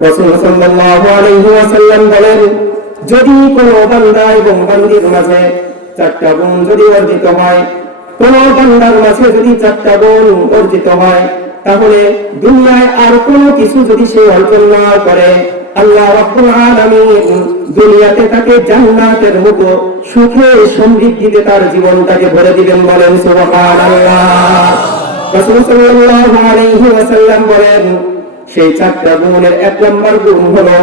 রাসূল সাল্লাল্লাহু আলাইহি ওয়াসাল্লাম বলেন, যদি কোনো বান্দা এবং বান্দীর মাঝে চারটা গুণ যদি অর্জিত হয়, কোন বান্দার মাঝে যদি চারটা গুণ অর্জিত হয়, তাহলে দুনিয়ায় আর কোনো কিছু যদি সে অর্জন না করে, আল্লাহ রাব্বুল আলামিন দুনিয়াতে তাকে জান্নাতের মতো সুখে সমৃদ্ধিতে তার জীবনটাকে ভরে দিবেন। বলেন সুবহানাল্লাহ। রাসূল সাল্লাল্লাহু আলাইহি ওয়াসাল্লাম বলেন, সেই চারটা গুণের এক নম্বর গুণ হলো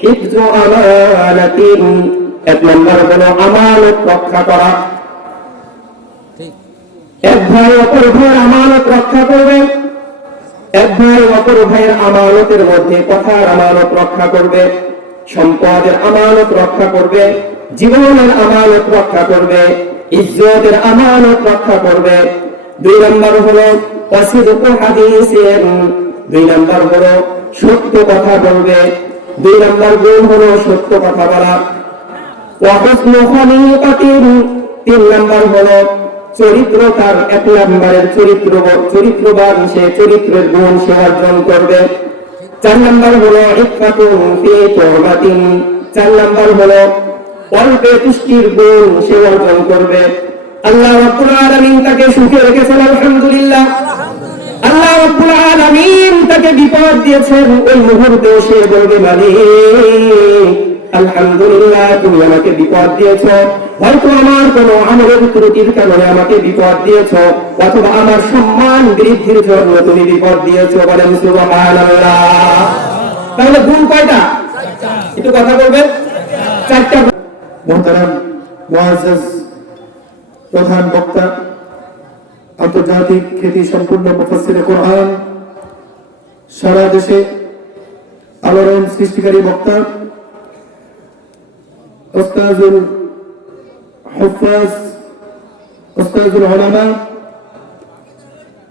হিফযু আমানাতিন। এক নম্বর হলো আমানত রক্ষা করা। এক ভাই অপর ভাইয়ের আমানত রক্ষা করবে, এক ভাই অপর ভাইয়ের আমানতের মধ্যে কথার আমানত রক্ষা করবে, সম্পদের আমানত রক্ষা করবে, জীবনের আমানত রক্ষা করবে, ইজ্জতের আমানত রক্ষা করবে। দুই নম্বর হলো ওয়াসিদুল হাদিসের, দুই নম্বর হলো সত্য কথা বলবে। দুই নম্বর গুণ হলো সত্য কথা বলা। ওয়া হুসনু খলিকাতিন, তিন নম্বর হলো চরিত্র, তার এক নম্বরের চরিত্রবান সে চরিত্রের গুণ সে অর্জন করবে। চার নম্বর হলো ইফাতুন ফি তুহমাতিন, চার নম্বর হলো অল্পে তুষ্টির গুণ সে অর্জন করবে। আল্লাহ রাব্বুল আলামিন তাকে সুখে রেখেছেন, আলহামদুলিল্লাহ। আল্লাহ রাব্বুল আলামিন তাকে বিপদ দিয়েছেন, ওই মুহূর্তে সে বলবে, মালিক আলহামদুলিল্লাহ, তুমি আমাকে বিপদ দিয়েছো। হয়তো আমার কোনো আমলের ত্রুটির কারণে আমাকে বিপদ দিয়েছো, অথবা আমার সম্মান বৃদ্ধির জন্য তুমি বিপদ দিয়েছো। বলেন সুবহানাল্লাহ। তাহলে গুণ কয়টা? একটু কথা বলবেন। চারটা। মুহতারাম মুআজ্জাজ প্রধান বক্তা, আন্তর্জাতিক খ্যাতি সম্পূর্ণ মুফাসসিরে কোরআন, সারা দেশে আলোড়ন সৃষ্টিকারী বক্তা, উস্তাজুল হুফাজ, উস্তাজুল উলামা,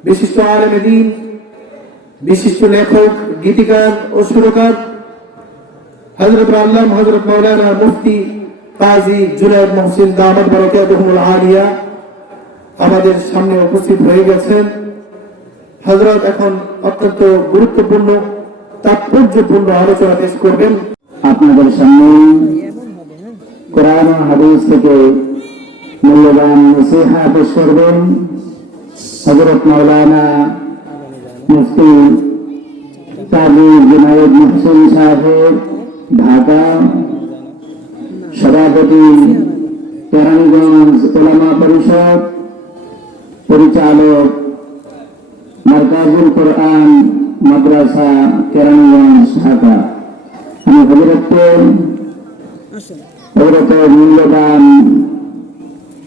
বিশিষ্ট আলেমে দ্বীন, বিশিষ্ট লেখক, গীতিকার ও সুরকার হযরত আল্লামা হযরত মাওলানা মুফতি কাজী জুনায়েদ মুহসিন দামাত বারাকাতুহুল আলিয়া আমাদের সামনে উপস্থিত হয়ে গেছেন। হযরত এখন অত্যন্ত গুরুত্বপূর্ণ তাৎপর্যপূর্ণ আলোচনা পেশ করবেন। আপনাদের সামনে কোরআন ও হাদিস থেকে মূল্যবান নসিহা পেশ করবেন হযরত মাওলানা মুফতি কাজী জুনায়েদ মুহসিন সাহেব, ঢাকা। সভাপতি কেরানীগঞ্জ উলামা পরিষদ, পরিচালক মারকাজুল কোরআন মাদ্রাসা কেরানীগঞ্জ, ঢাকা। আমি হযরতের মূল্যবান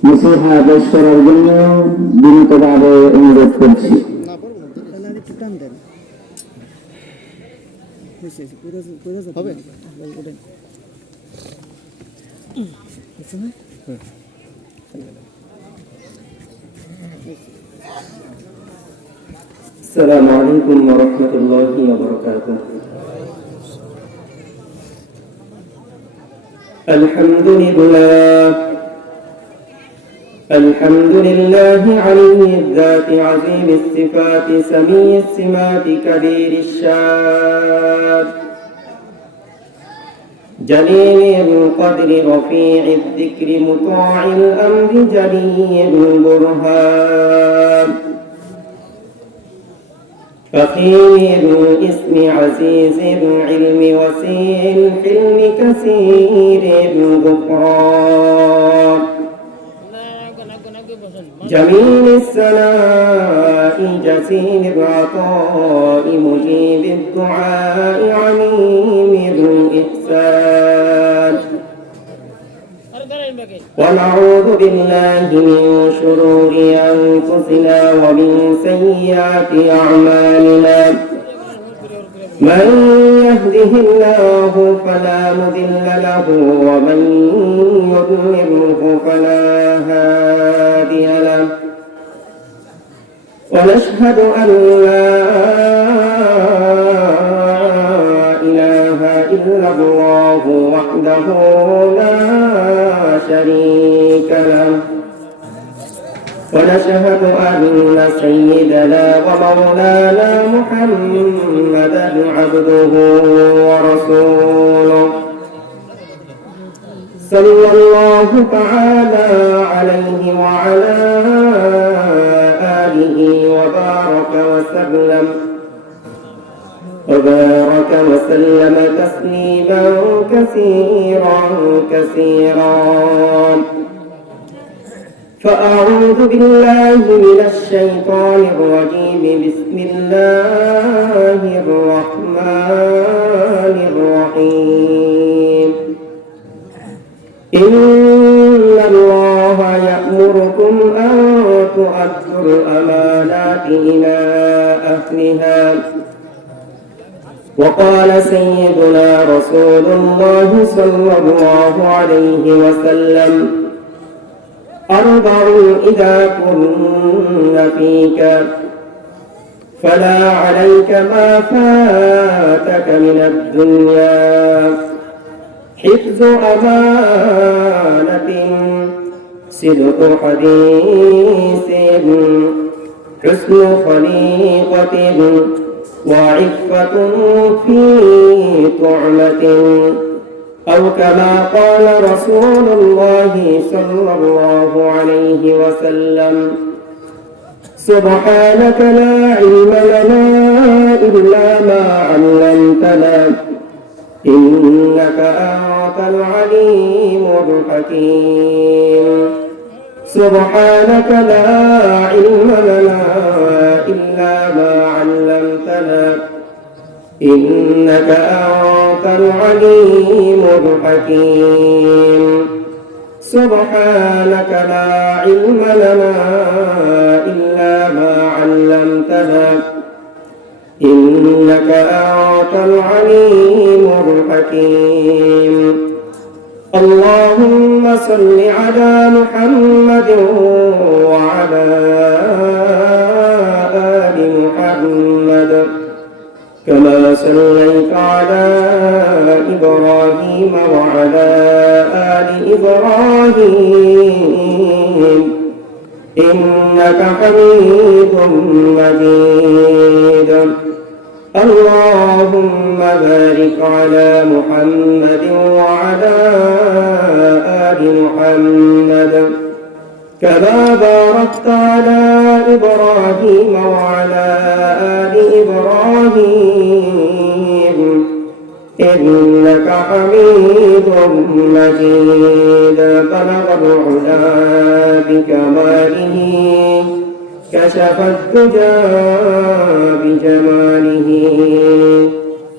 নসিহা পেশ করার জন্য বিনীতভাবে অনুরোধ করছি। আসসালামু আলাইকুম ওয়া রাহমাতুল্লাহি ওয়া বারাকাতুহু। আলহামদুলিল্লাহি আলিয়্যিদ যাতি আযীমিস সিফাতি সামিয়্যিস সিমাতি কাবীরিশ শান জলিলিল কদরি রফি'িদ যিকরি মুতা'িল আমরি জালিয়িল বুরহান فخير الاسم عزيز العلم وسيع الحلم كثير الغفران جميل الثناء جزيل العطاء مجيب الدعاء عليم الإحسان ونعوذ بالله من شرور أنفسنا ومن سيئات أعمالنا من يهده الله فلا مضل له ومن يضلله فلا هادي له ونشهد أن لا إله إلا الله وحده لا شريك له ونشهد أن سيدنا ومولانا محمد محمدا عبده ورسوله صلى الله تعالى عليه وعلى آله وبارك وسلم تسليما كثيرا فأعوذ بالله من الشيطان الرجيم بسم الله الرحمن الرحيم إن الله يأمركم أن تؤدوا الأمانات إلى أهلها وقال سيدنا رسول الله صلى الله عليه وسلم أربع إذا كن فيك فلا عليك ما فاتك من الدنيا حفظ أمانة صدق حديث حسن خليقة وعفة في طعمة أو كما قال رسول الله صلى الله عليه وسلم سبحانك لا علم لنا إلا ما علمتنا إنك أنت العليم الحكيم سبحانك لا علم لنا إلا ما علمتنا إنك أنت العليم الحكيم سبحانك لا علم لنا إلا ما علمتنا إنك أنت العليم الحكيم اللهم صل على محمد وعلى آل محمد كما صليت على إبراهيم وعلى آل إبراهيم إنك حميد مجيد اللهم بارك على محمد وعلى آل محمد كما باركت على إبراهيم وعلى آل إبراهيم إنك حميد مجيد بلغ العلا بكماله كشف الدجى بجماله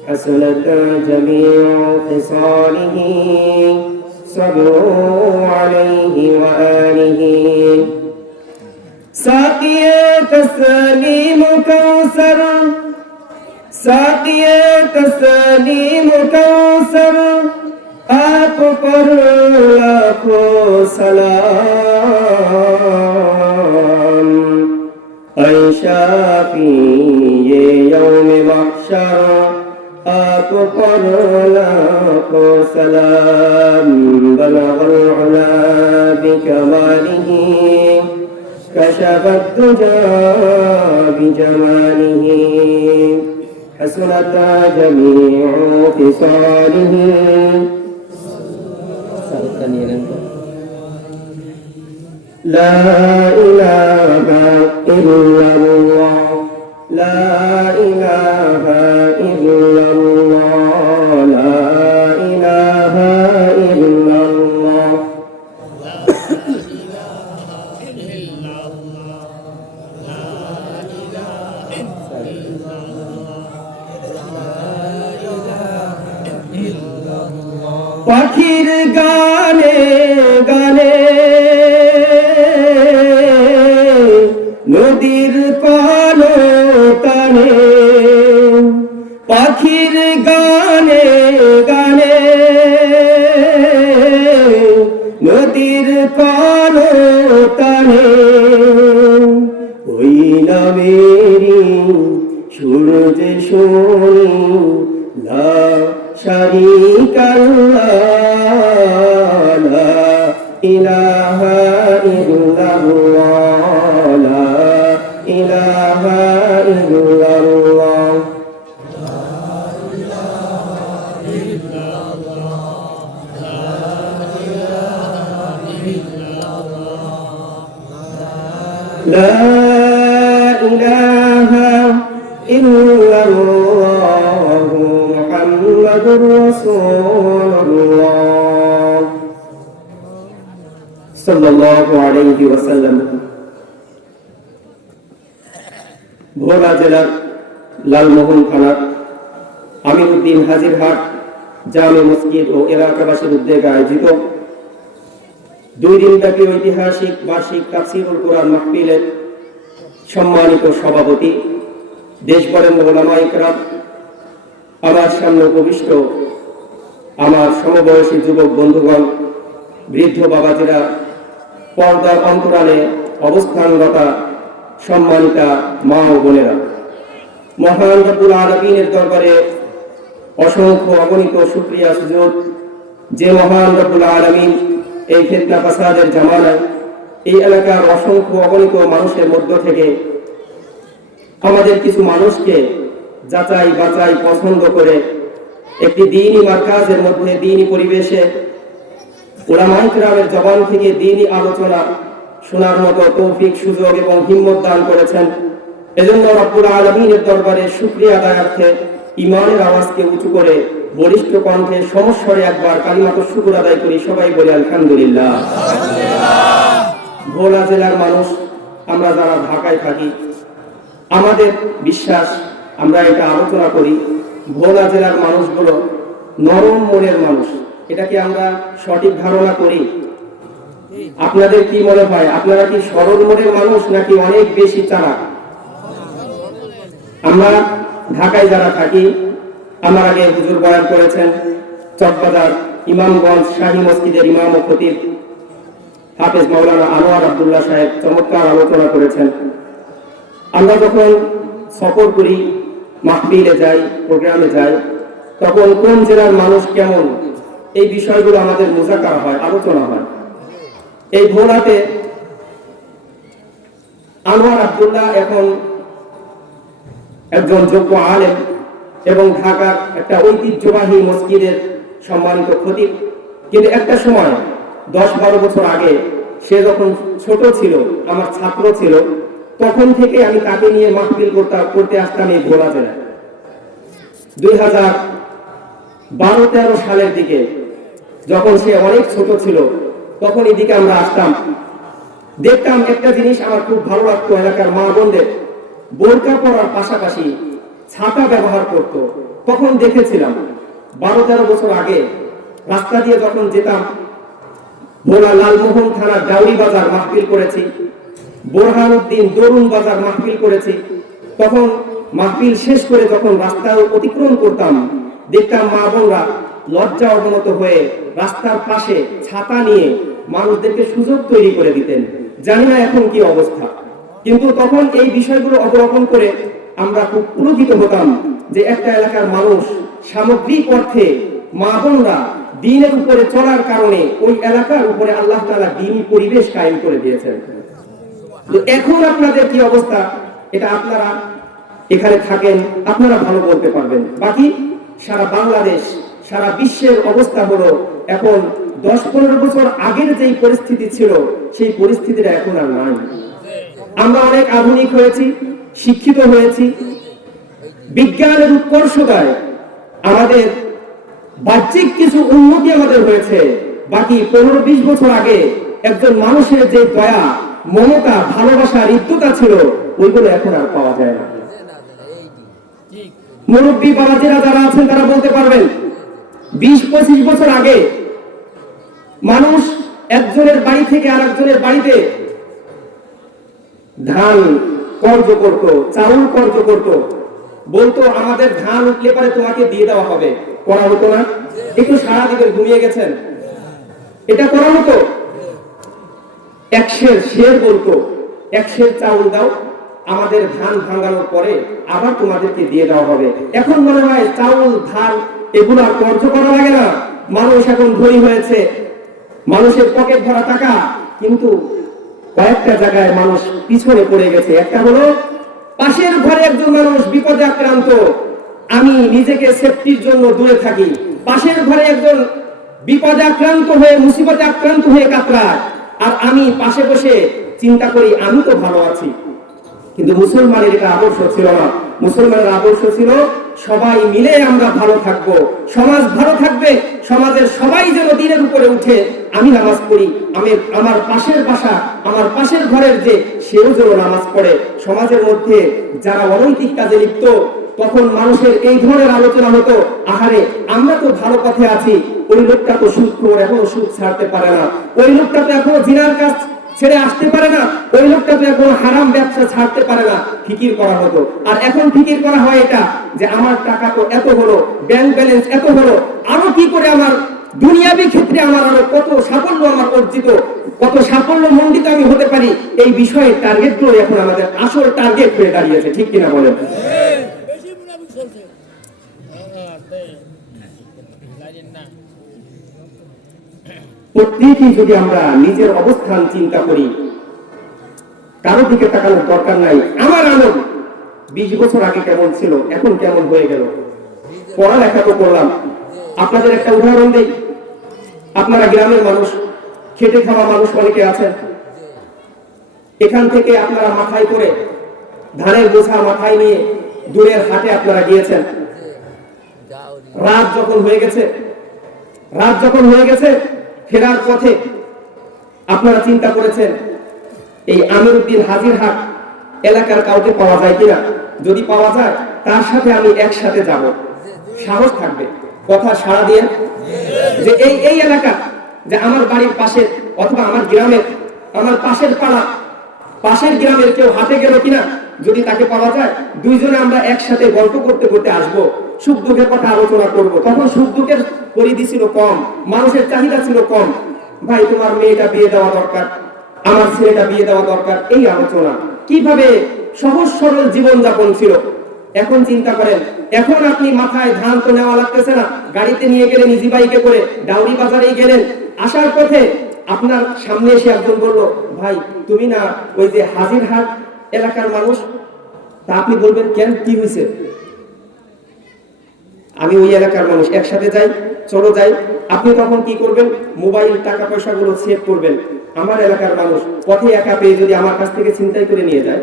حسنت جميع خصاله صلوا عليه وآله ساقي تسليم كوثر ساقي تسليم كوثر آپ پر لاکھوں سلام اے شافی یہ یوم محشر آپ پر لاکھوں سلام بلغ العلا بکمالہ كشف الدجى بجماله حسنت جميع خصاله لا إله إلا الله لا إله إلا الله لا إله إلا الله পাখির গানে গানে নদীর কলতানে পাখির গানে গানে নদীর কলতানে ওই নামেরই সূর্য শুনি লা শারীকা লাহ লা ইলাহা ইল্লাল্লাহ লা ইলাহা ইল্লাল্লাহ لا إله إلا الله محمد رسول الله صلى الله عليه وسلم ভোলা জেলার লালমোহন থানার আমিরউদ্দিন হাজিরহাট জামে মসজিদ ও এলাকাবাসীর উদ্যোগে আয়োজিত 2 দিনব্যাপী ঐতিহাসিক বার্ষিক তাফসীরুল কোরআন মাহফিলের সম্মানিত সভাপতি দেশবরেণ্য উলামায়ে কেরাম, আমার সামনে উপবিষ্ট আমার সমবয়সী যুবক বন্ধুগণ, বৃদ্ধ বাবাজিরা, পর্দার অন্তরালে অবস্থানরতা সম্মানিতা মা ও বোনেরা, মহান রব্বুল আলামিনের দরবারে অসংখ্য অগণিত শুকরিয়া সুজুদ যে মহান রব্বুল আলামিন এই ফিতনা ফাসাদের জামানায় এই এলাকার অসংখ্য অগণিত মানুষের মধ্য থেকে আমাদের কিছু মানুষকে যাচাই বাছাই পছন্দ করে একটি দ্বীনি মারকাজের মধ্যে দ্বীনি পরিবেশে উলামায়ে কেরামের জবান থেকে দ্বীনি আলোচনা শোনার মতো তৌফিক সুযোগ এবং হিম্মত দান করেছেন। এজন্য রব্বুল আলামিনের দরবারে শুকরিয়া আদায়ার্থে ঈমানের আওয়াজকে উঁচু করে বলিষ্ঠ কণ্ঠে সমস্বরে একবার কালিমাতুশ শুকর আদায় করি। সবাই বলি আলহামদুলিল্লাহ। ভোলা জেলার মানুষ আমরা যারা ঢাকায় থাকি, আমাদের বিশ্বাস, আমরা এটা আলোচনা করি, ভোলা জেলার মানুষগুলো নরম মনের মানুষ। এটা কি আমরা সঠিক ধারণা করি? আপনাদের কি মনে হয়, আপনারা কি সরল মনের মানুষ নাকি অনেক বেশি চালাক? আমরা ঢাকায় যারা থাকি, আমার আগে হুজুর বয়ান করেছেন চকবাজার ইমামগঞ্জ শাহী মসজিদের ইমাম ও খতিব হাফেজ মাওলানা আনোয়ার আব্দুল্লাহ সাহেব চমৎকার আলোচনা করেছেন। আমরা যখন সফর করি, মাহফিলে যাই, প্রোগ্রামে যাই, তখন কোন জেলার মানুষ কেমন এই বিষয়গুলো আমাদের মুযাকারা হয়, আলোচনা হয়। এই ভোলাতে আনোয়ার আব্দুল্লাহ এখন একজন যোগ্য আলেম এবং ঢাকার একটা ঐতিহ্যবাহী মসজিদের সম্মানিত খতিব। কিন্তু একটা সময় 10-12 বছর আগে সে যখন ছোট ছিল, আমার ছাত্র ছিল, তখন থেকে আমি তাকে নিয়ে মাহফিল করতে আসতাম এই ভোলা জেলায়। 2012-13 সালের দিকে যখন সে অনেক ছোট ছিল, তখন এদিকে আমরা আসতাম, দেখতাম একটা জিনিস আমার খুব ভালো লাগতো, এলাকার মা বোনদের বোরকা পরার পাশাপাশি ছাতা ব্যবহার করত। তখন দেখেছিলাম 12-13 বছর আগে রাস্তা দিয়ে যখন যেতাম, ভোলা লালমোহন থানা ডাউরি বাজার মাহফিল করেছি, বোরহানুদ্দিন দরুন বাজার মাহফিল করেছি, তখন মাহফিল শেষ করে যখন রাস্তা অতিক্রম করতাম, দেখতাম মা বোনরা লজ্জা অবনত হয়ে রাস্তার পাশে ছাতা নিয়ে মানুষদেরকে সুযোগ তৈরি করে দিতেন। জানি না এখন কি অবস্থা, কিন্তু তখন এই বিষয়গুলো অবলোকন করে আমরা খুব পুলকিত হতাম যে একটা এলাকার মানুষ সামগ্রিক অর্থে মা বোনরা দ্বীনের উপরে চলার কারণে ওই এলাকার উপরে আল্লাহ তাআলা দ্বীনি পরিবেশ কায়েম করে দিয়েছেন। এখন আপনাদের কি অবস্থা, এটা আপনারা এখানে থাকেন, আপনারা ভালো বলতে পারবেন। বাকি সারা বাংলাদেশ, সারা বিশ্বের অবস্থা হলো এখন 10-15 বছর আগের যেই পরিস্থিতি ছিল সেই পরিস্থিতিটা এখন আর নাই। আমরা অনেক আধুনিক হয়েছি, শিক্ষিত হয়েছি, বিজ্ঞানের উৎকর্ষতায় আমাদের বাহ্যিক কিছু উন্নতি আমাদের হয়েছে। বাকি 15-20 বছর আগে একজন মানুষের যে দয়া, মমতা, ভালোবাসা, হৃদ্যতা ছিল, ওইগুলো এখন আর পাওয়া যায় না। মুরব্বী বাবাজিরা যারা আছেন তারা বলতে পারবেন, 20-25 বছর আগে মানুষ একজনের বাড়ি থেকে আরেকজনের বাড়িতে ধান কর্জ করত, চাউল কর্জ করত, বলতো আমাদের ধান উঠলে পারে তোমাকে দিয়ে দেওয়া হবে। করা হতো না? একটু সারা দিবেন, ঘুমিয়ে গেছেন, এটা করা হতো। 1 শের বলতো 1 শের চাউল দাও, আমাদের ধান ভাঙানোর পরে আবার তোমাদেরকে দিয়ে দেওয়া হবে। এখন মনে হয় চাউল, ধান এগুলো কর্জ করা লাগে না, মানুষ এখন ধনী হয়েছে, মানুষের পকেট ভরা টাকা, কিন্তু কয়েকটা জায়গায় মানুষ পিছনে পড়ে গেছে। একটা হলো পাশের ঘরে একজন মানুষ বিপদে আক্রান্ত, আমি নিজেকে সেফটির জন্য দূরে থাকি, পাশের ঘরে একজন বিপদে আক্রান্ত হয়ে, মুসিবতে আক্রান্ত হয়ে কাতরায়, আর আমি পাশে বসে চিন্তা করি আমি তো ভালো আছি, কিন্তু মুসলমানের এটা আদর্শ ছিল না। মুসলমানের আদর্শ ছিল সবাই মিলে আমরা ভালো থাকবো, সমাজ ভালো থাকবে, সমাজের সবাই যেন দিনের উপরে উঠে আমি নামাজ পড়ি, আমি আমার পাশের বাসা, আমার পাশের ঘরের যে সেও যেন নামাজ পড়ে। সমাজের মধ্যে যারা অনৈতিক কাজে লিপ্ত, তখন মানুষের এই ধরনের আলোচনা হতো, আহারে আমরা তো ভালো পথে আছি, ওই লোকটা তো সুদ খোর, এখনো সুদ ছাড়তে পারে না, ওই লোকটা তো এখনো জিনার কাজ ছেড়ে আসতে পারে না, ওই লোকটা তো এখন হারাম ব্যবসা ছাড়তে পারে না, ফিকির করা হতো। আর এখন ফিকির করা হয় এটা যে আমার টাকা তো এত হলো, ব্যাংক ব্যালেন্স এত হলো, আরো কি করে আমার দুনিয়াবী ক্ষেত্রে আমার আরো কত সাফল্য আমার অর্জিত, কত সাফল্য মণ্ডিত আমি হতে পারি, এই বিষয়ে টার্গেট গুলো এখন আমাদের আসল টার্গেট হয়ে দাঁড়িয়েছে। ঠিক কিনা বলেন? প্রত্যেকেই যদি আমরা নিজের অবস্থান চিন্তা করি, কারো দিকে তাকানোর দরকার নাই। আমার আলো 20 বছর আগে কেমন ছিল, এখন কেমন হয়ে গেল। পড়ালেখা তো করলাম। আপনাদের একটা উদাহরণ দেই, আপনারা গ্রামের মানুষ, খেটে খাওয়া মানুষ অনেকে আছেন, এখান থেকে আপনারা মাথায় করে ধানের বোঝা মাথায় নিয়ে দূরের হাটে আপনারা গিয়েছেন। রাত যখন হয়ে গেছে ফেরার পথে আপনারা চিন্তা করেছেন এই আমিরউদ্দিন হাজিরহাট এলাকার কাউকে পাওয়া যায় কিনা, যদি পাওয়া যায় তার সাথে আমি একসাথে যাব, সাহস থাকবে কথা সাড়া দিয়ে যে এই এলাকা, যে আমার বাড়ির পাশে অথবা আমার গ্রামের, আমার পাশের পাড়া, পাশের গ্রামের কেউ হাটে গেল কিনা, যদি তাকে পাওয়া যায় দুইজনে আমরা একসাথে গল্প করতে করতে আসবো, সুখ দুঃখের কথা আলোচনা করব। তখন সুখ দুঃখের পরিধি ছিল কম, মানুষের চাহিদা ছিল কম। ভাই তোমার মেয়েটা বিয়ে দেওয়া দরকার, আমার ছেলেটা বিয়ে দেওয়া দরকার, এই আলোচনা। কিভাবে সহজ সরল জীবন যাপন ছিল। এখন চিন্তা করেন, এখন আপনি মাথায় ধান তো নেওয়া লাগতেছে না, গাড়িতে নিয়ে গেলেন, ইজি বাইকে করে ডাউরি বাজারে গেলেন, আসার পথে আপনার সামনে এসে একজন বলল, ভাই তুমি না ওই যে হাজিরহাট এলাকার মানুষ? তা আপনি বলবেন কেন, কি হয়েছে? আমি ওই এলাকার মানুষ, একসাথে যাই, চলো যাই। আপনি তখন কি করবেন? মোবাইল টাকা পয়সা গুলো সেভ করবেন। আমার এলাকার মানুষ পথে একা পেয়ে যদি আমার কাছ থেকে ছিনতাই করে নিয়ে যায়।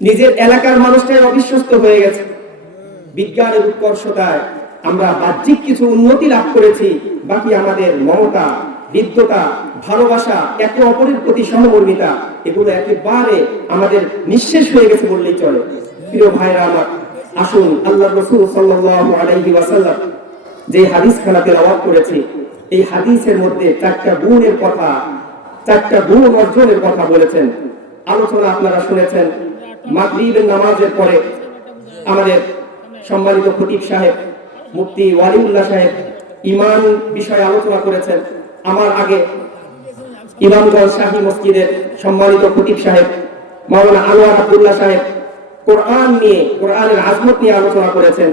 নিজের এলাকার মানুষটাই অবিশ্বস্ত হয়ে গেছে। বিজ্ঞানের উৎকর্ষতায় আমরা বাহ্যিক কিছু উন্নতি লাভ করেছি, বাকি আমাদের মমতা, হৃদ্যতা, ভালোবাসা, একে অপরের প্রতি সহমর্মিতা, এগুলো একেবারে আমাদের নিঃশেষ হয়ে গেছে বললেই চলে। প্রিয় ভাইরা আমার, আসুন আল্লাহর রাসূল সাল্লাল্লাহু আলাইহি ওয়াসাল্লাম যে হাদিস খানা তেলাওয়াত করেছি, এই হাদিসের মধ্যে 4টা গুণের কথা, 4টা গুণ অর্জনের কথা বলেছেন। আলোচনা আপনারা শুনেছেন। মাগরিবের নামাজের পরে আমাদের সম্মানিত খতিব সাহেব মুফতি ওয়ালিউল্লাহ সাহেব ঈমান বিষয়ে আলোচনা করেছেন। আমার আগে ইমামগঞ্জ শাহী মসজিদের সম্মানিত খতিব সাহেব মাওলানা আনোয়ার আব্দুল্লাহ সাহেব কোরআন নিয়ে, কোরআনের আজমত নিয়ে আলোচনা করেছেন।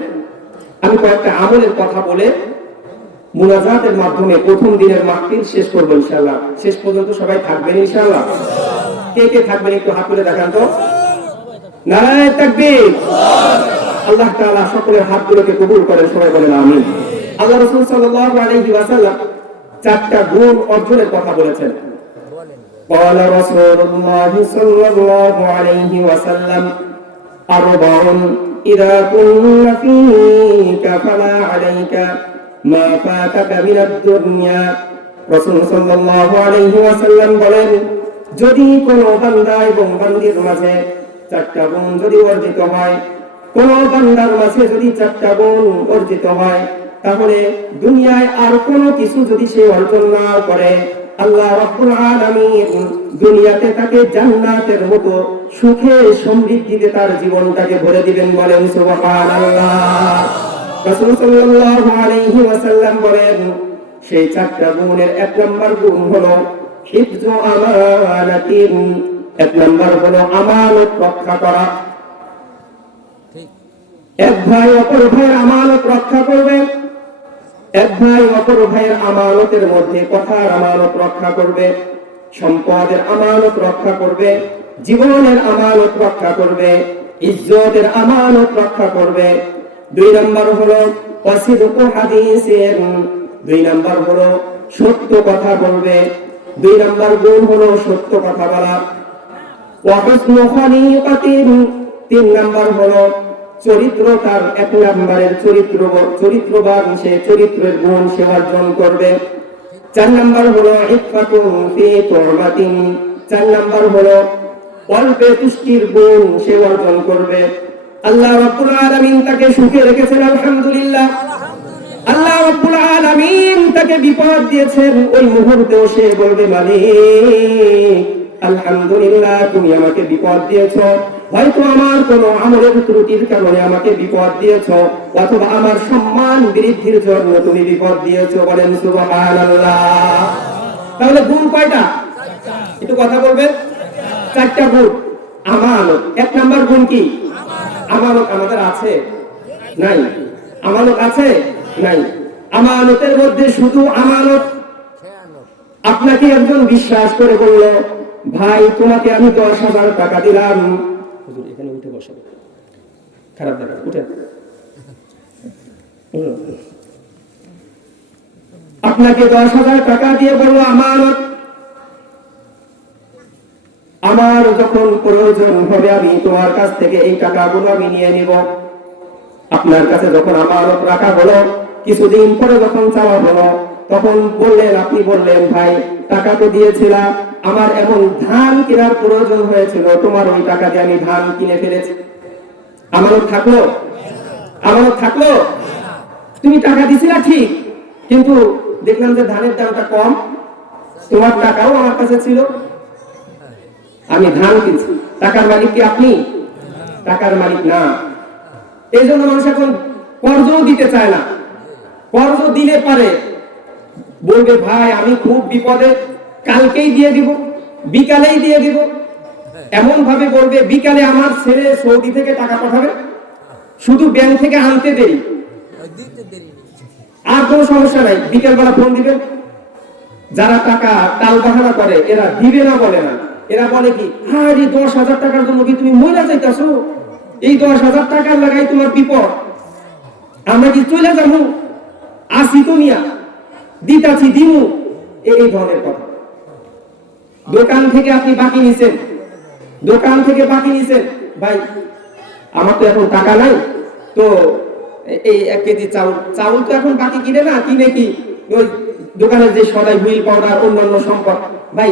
আমি কয়েকটা আমলের কথা বলে মুনাজাতের মাধ্যমে প্রথম দিনের মাহফিল শেষ করবো ইনশাআল্লাহ। শেষ পর্যন্ত সবাই থাকবেন ইনশাআল্লাহ? কে কে থাকবেন একটু হাত তুলে দেখান তো। নারায়ে তাকবীর। আল্লাহ তাআলা সকলের হাতগুলোকে কবুল করেন, সবাই বলেন আমিন। আল্লাহ রাসূল সাল্লাল্লাহু আলাইহি ওয়াসাল্লাম 4টা গুণ অর্জনের কথা বলেছেন। قال رسول الله صلى الله عليه وسلم أربع إذا كن فيك فلا عليك ما فاتك من الدنيا। রাসূল সাল্লাল্লাহু আলাইহি ওয়াসাল্লাম বলেন, যদি কোনো বান্দা এবং বান্দির মাঝে 4টা গুণ যদি অর্জিত হয়, কোন বান্দার মাঝে যদি 4টা গুণ অর্জিত হয়, তাহলে দুনিয়ায় আর কোনো কিছু যদি সে অর্জন না করে, আল্লাহ রাব্বুল আলামিন দুনিয়াতে তাকে জান্নাতের মতো সুখে সমৃদ্ধিতে তার জীবনটাকে ভরে দিবেন। বলেন সুবহানাল্লাহ। রাসূল সাল্লাল্লাহু আলাইহি ওয়াসাল্লাম বলেন, সেই 4টা গুণের 1 নম্বর গুণ হলো হিফজু আমানাতিন। 1 নম্বর হলো আমানত রক্ষা করা। এক ভাই অপর ভাইয়ের আমানত রক্ষা করবে, এক ভাই অপর ভাইয়ের আমানতের মধ্যে কথার আমানত রক্ষা করবে, সম্পদের আমানত রক্ষা করবে, জীবনের আমানত রক্ষা করবে, ইজ্জতের আমানত রক্ষা করবে। 2 নম্বর হলো ওয়াসিদকু হাদিসের। 2 নম্বর হলো সত্য কথা বলবে। দুই নাম্বার গুণ হলো সত্য কথা বলা। ওয়া হুসনু খলিকাতিন, তিন নাম্বার হলো চরিত্র, তার এক নাম্বারের চরিত্রবান, সে চরিত্রের গুণ সে অর্জন করবে। চার নাম্বার হলো ইফাতুন ফি তুরমাতিন, চার নাম্বার হলো অল্পে তুষ্টির গুণ সে অর্জন করবে। আল্লাহ রাব্বুল আলামিন তাকে সুখে রেখেছেন, আলহামদুলিল্লাহ। আল্লাহ রাব্বুল আলামিন তাকে বিপদ দিয়েছেন, ওই মুহূর্তেও সে বলবে মালিক আলহামদুলিল্লাহ, তুমি আমাকে বিপদ দিয়েছো। হয়তো আমার কোনো আমলের ত্রুটির কারণে আমাকে বিপদ দিয়েছো, অথবা আমার সম্মান বৃদ্ধির জন্য তুমি বিপদ দিয়েছো। বলেন সুবহানাল্লাহ। তাহলে গুণ কয়টা? একটু কথা বলবেন। চারটা গুণ। আমানত, এক নাম্বার গুণ কি? আমানত আমাদের আছে নাই? আমানত আছে নাই? আমানতের মধ্যে শুধু আমানত। আপনাকে একজন বিশ্বাস করে বলল, ভাই তোমাকে আমি 10,000 টাকা দিলাম। হুজুর এখানে উঠে বসে, খারাপ দেখা, উঠে। আপনাকে 10,000 টাকা দিয়ে বললো আমানত, আমার যখন প্রয়োজন হবে আমি তোমার কাছ থেকে এই টাকাগুলো আমি নিয়ে নিব। আপনার কাছে যখন আমানত রাখা হলো, কিছুদিন পরে যখন চাওয়া হলো, তখন বললেন, আপনি বললেন ভাই টাকা তো দিয়েছিলাম, আমার এমন ধান কেনার প্রয়োজন হয়েছিল, তোমার ওই টাকা দিয়ে আমি ধান কিনে ফেলেছি। আমানত থাকলো? আমানত থাকলো? তুমি টাকা দিছিলা ঠিক, কিন্তু দেখলাম যে ধানের দামটা কম, তোমার টাকাও আমার কাছে ছিল, আমি ধান কিনছি। টাকার মালিক কি আপনি? টাকার মালিক না। এই জন্য মানুষ এখন কর্জও দিতে চায় না। কর্জ দিলে পারে বলবে ভাই আমি খুব বিপদে, কালকেই দিয়ে দিব, বিকালেই দিয়ে দিব। এমন ভাবে বলবে বিকালে আমার ছেলে সৌদি থেকে টাকা পাঠাবে, শুধু ব্যাংক থেকে আনতে দেরি, আর কোনো সমস্যা নাই, বিকেল বেলা ফোন দিবেন। যারা টাকা টাল বাহানা করে এরা দিবে না বলে না, এরা বলে কি, আরে 10,000 টাকার জন্য কি তুমি মরে যাইতাছো? এই 10,000 টাকার লাগাই তোমার বিপদ, আমরা কি চলে যাবো? আসি তো মিয়া, দিতাছি দিমু, এই ধরনের কথা। দোকান থেকে আপনি বাকি নিছেন, দোকান থেকে বাকি নিছেন, ভাই আমার তো এখন টাকা নাই, তো এই 1 কেজি চাউল, চাউল তো এখন বাকি কিনে না, কিনে কি ওই দোকানের যে সদাই হুইল পাউডার অন্যান্য সম্পদ, ভাই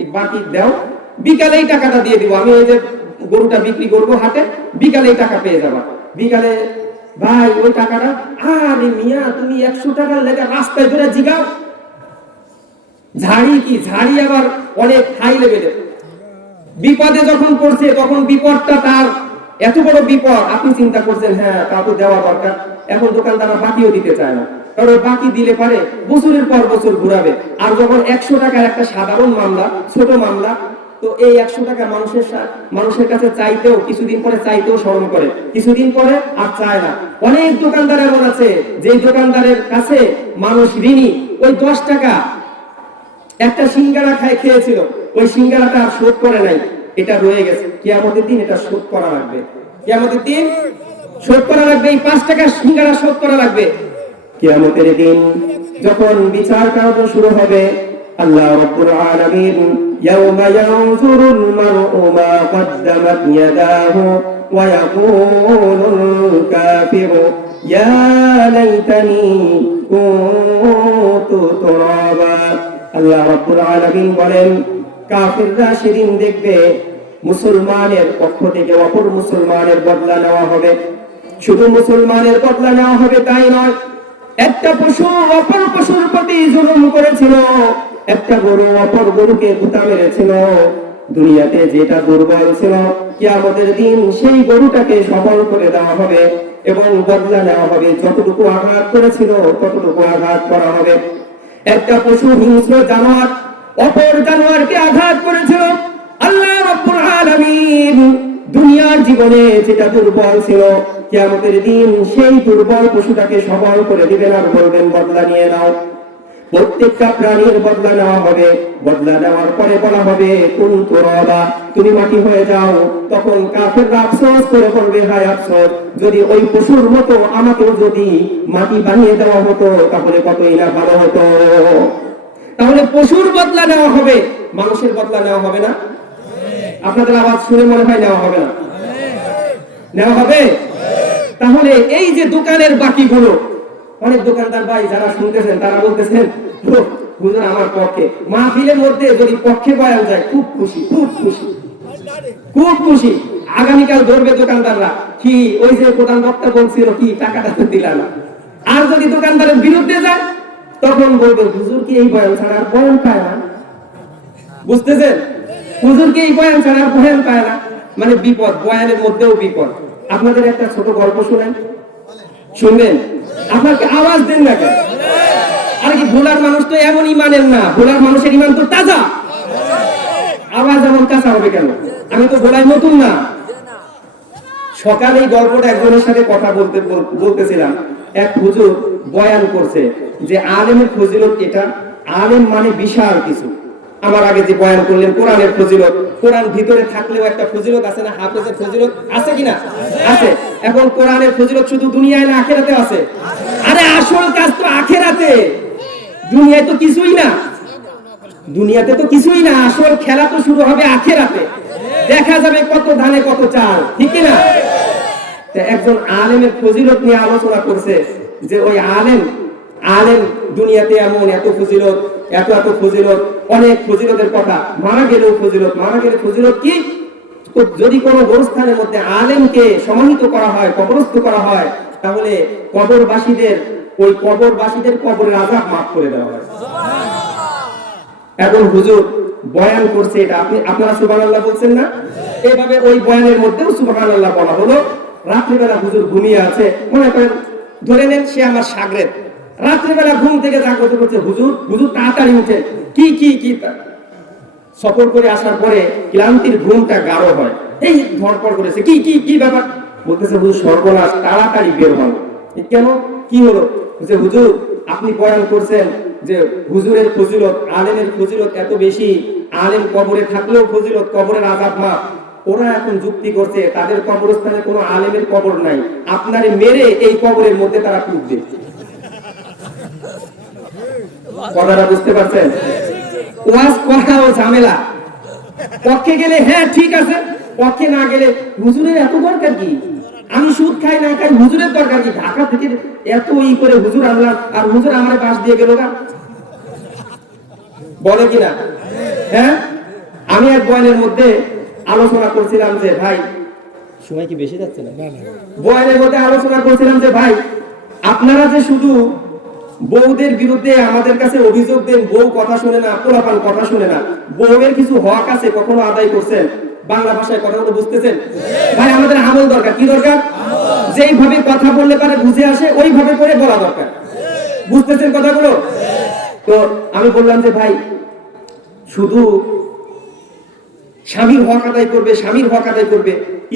এই বাকি দাও, বিকালে এই টাকাটা দিয়ে দিব, আমি ওই যে গরুটা বিক্রি করবো হাটে, বিকালে এই টাকা পেয়ে যাবা। বিকালে ভাই ওই টাকাটা, আরে মিয়া তুমি 100 টাকার লেগে রাস্তায় ধরে জিগাও, ঝাড়ি কি ঝাড়ি আবার অনেক হাই লেভেলে। বিপদে যখন পড়ছে তখন বিপদটা তার এত বড় বিপদ, আপনি চিন্তা করছেন হ্যাঁ তা তো দেওয়া দরকার, এখন দোকানদাররা বাকিও দিতে চায় না, কারণ বাকি দিলে পারে বছরের পর বছর ঘুরাবে। আর যখন 100 টাকার একটা সাধারণ মামলা, ছোট মামলা, তো এই 100 টাকা মানুষের কাছে চাইতেও কিছুদিন পরে চাইতেও শরম করে, কিছুদিন পরে আর চায় না। অনেক দোকানদার এমন আছে যে দোকানদারের কাছে মানুষ ঋণী, ওই 10 টাকা একটা সিঙ্গারা খেয়েছিল, ওই সিঙ্গারাটা আর শোধ করে নাই, এটা রয়ে গেছে, কিয়ামতের দিন এটা শোধ করা লাগবে, কিয়ামতের দিন শোধ করা লাগবে, এই 5 টাকার সিঙ্গারা শোধ করা লাগবে। কিয়ামতের দিন যখন বিচার কার্য শুরু হবে, আল্লাহ রাব্বুল আলামিন ইয়াওমা ইয়ানজুরুল মার'ু মা কদ্দামাত ইয়াদাহু ওয়া ইয়াকুলুল কাফিরু ইয়া লাইতানি কুনতু তুরাবা। আল্লাহ রাব্বুল আলামিন বলেন, কাফিররা সেদিন দেখবে মুসলমানের পক্ষ থেকে অপর মুসলমানের বদলা নেওয়া হবে। শুধু মুসলমানের বদলা নেওয়া হবে তাই নয়, একটা পশু অপর পশুর প্রতি জুলুম করেছিল, একটা গরু অপর গরুকে কুতা মেরেছিল, দুনিয়াতে যেটা দুর্বল ছিল, কিয়ামতের দিন সেই গরুটাকে সবল করে দেওয়া হবে এবং বদলা নেওয়া হবে, যতটুকু আঘাত করেছিল ততটুকু আঘাত করা হবে। একটা পশু হিংস্র জানোয়ার অপর জানোয়ারকে আঘাত করেছিল, আল্লাহ রাব্বুল আলামিন দুনিয়ার জীবনে যেটা দুর্বল ছিল, কিয়ামতের দিন সেই দুর্বল পশুটাকে সবল করে দিবেন আর বলবেন বদলা নিয়ে নাও। প্রত্যেকটা প্রাণীর বদলা নেওয়া হবে, বদলা নেওয়ার পরে বলা হবে কুন তুরাবা, তুমি মাটি হয়ে যাও। তখন কাফেররা আফসোস করে বলবে, হায় আফসোস, যদি ওই পশুর মতো আমাকেও যদি মাটি বানিয়ে দেওয়া হতো তাহলে কতই না ভালো হতো। তাহলে পশুর বদলা নেওয়া হবে, মানুষের বদলা নেওয়া হবে না? আপনাদের আওয়াজ শুনে মনে হয় নেওয়া হবে না? নেওয়া হবে। তাহলে এই যে দোকানের বাকিগুলো, অনেক দোকানদার ভাই যারা শুনতেছেন তারা বলতেছেন হুজুর আমার পক্ষে, মাহফিলের মধ্যে যদি পক্ষে বয়ান যায় খুব খুশি, খুব খুশি, খুব খুশি। আগামীকাল ধরবে দোকানদাররা, কি ওই যে প্রধান বক্তা বলছিল কি টাকাটা তো দিলা না। আর যদি দোকানদারের বিরুদ্ধে যায় তখন বলবে হুজুর কি এই বয়ান ছাড়া আর বয়ান পায় না। বুঝতেছেন? হুজুর কি এই বয়ান ছাড়া আর বয়ান পায় না, মানে বিপদ, বয়ানের মধ্যেও বিপদ। আপনাদের একটা ছোট গল্প শুনেন, শুনবেন? আপনাকে আওয়াজ দেন না কেন? আর কি ভোলার মানুষ তো এমন ইমানের না, ভোলার মানুষের ইমান তো তাজা। আওয়াজ এমন কাঁচা হবে কেন? আমি তো ভোলায় নতুন না। সকালে এই গল্পটা একজনের সাথে কথা বলতেছিলাম। এক হুজুর বয়ান করছে যে আলেমের ফজিলত এটা, আলেম মানে বিশাল কিছু। আমার আগে যে বয়ান করলেন কোরআনের ফজিলত, কোরআন ভিতরে থাকলেও একটা ফজিলত আছে না? হাফেজের ফজিলত আছে কিনা? আছে। এখন কোরআনের ফজিলত শুধু দুনিয়ায় না আখিরাতে আছে? আরে আসল কাজ তো আখিরাতে, দুনিয়ায় তো কিছুই না, দুনিয়াতে তো কিছুই না। আসল খেলা তো শুরু হবে আখিরাতে, দেখা যাবে কত ধানে কত চাল, ঠিক কিনা? একজন আলেমের ফজিলত নিয়ে আলোচনা করছে যে ওই আলেম দুনিয়াতে এমন এত ফজিলত, এত এত ফজিলত, অনেক ফজিলতের কথা, মারা গেলেও ফজিলত। মারা গেলে ফজিলত কি? যদি কোনো গোরস্থানের মধ্যে আলেমকে সমাহিত করা হয়, কবরস্থ করা হয়, তাহলে কবরবাসীদের কবরের আযাব মাফ করে দেওয়া হয়। এখন হুজুর বয়ান করছে এটা, আপনারা সুবহানাল্লাহ বলছেন না? এইভাবে ওই বয়ানের মধ্যেও সুবহানাল্লাহ বলা হলো। রাত্রিবেলা হুজুর ঘুমিয়ে আছে, মনে করেন ধরে নেন সে আমার শাগরেদ, রাত্রিবেলা ঘুম থেকে জাগ্রত করছে, হুজুর তাড়াতাড়ি উঠে কি কি কি সফর করে আসার পরে ক্লান্তির ঘুমটা গাঢ় হয়, এই ধরপড় করেছে, কি কি কি ব্যাপার? বলতেছে হুজুর সর্বনাশ, তাড়াতাড়ি বের হন। কেন, কি হলো? যে হুজুর আপনি বয়ান করছেন যে হুজুরের ফজিলত, আলেমের ফজিলত এত বেশি, আলেম কবরে থাকলেও ফজিলত, কবরের আযাব মাফ। ওরা এখন যুক্তি করছে তাদের কবরস্থানে কোনো আলেমের কবর নাই, আপনারে মেরে এই কবরের মধ্যে তারা পুঁতবে। কথাটা বুঝতে পারছেন? ওয়াজ করাও ঝামেলা। পক্ষে গেলে হ্যাঁ ঠিক আছে, পক্ষে না গেলে হুজুরের এত দরকার কি? আমি সুদ খাই না খাই, হুজুরের দরকার কি? ঢাকা থেকে এত করে হুজুর আনলাম, আর হুজুর আমার পাশ দিয়ে গেল না, বলে কিনা? হ্যাঁ, আমি এক বয়ানের মধ্যে আলোচনা করছিলাম যে ভাই, সময় কি বেশি যাচ্ছে না? বয়ানের মধ্যে আলোচনা করছিলাম যে ভাই, আপনারা যে শুধু বউদের বিরুদ্ধে আমাদের কাছে অভিযোগ দেন, বউ কথা শুনে না, পোলাপান কথা শুনে না, বউয়ের কিছু হক আছে কখনো আদায় করছেন? বাংলা ভাষায় কথাগুলো বুঝতেছেন? ভাই আমাদের আমল দরকার। কি দরকার? যেইভাবে কথা বললে পারে বুঝে আসে ওইভাবে করে বলা দরকার। বুঝতেছেন কথাগুলো? তো আমি বললাম যে ভাই, শুধু স্বামীর হক আদায় করবে, স্বামীর হক আদায় করবে,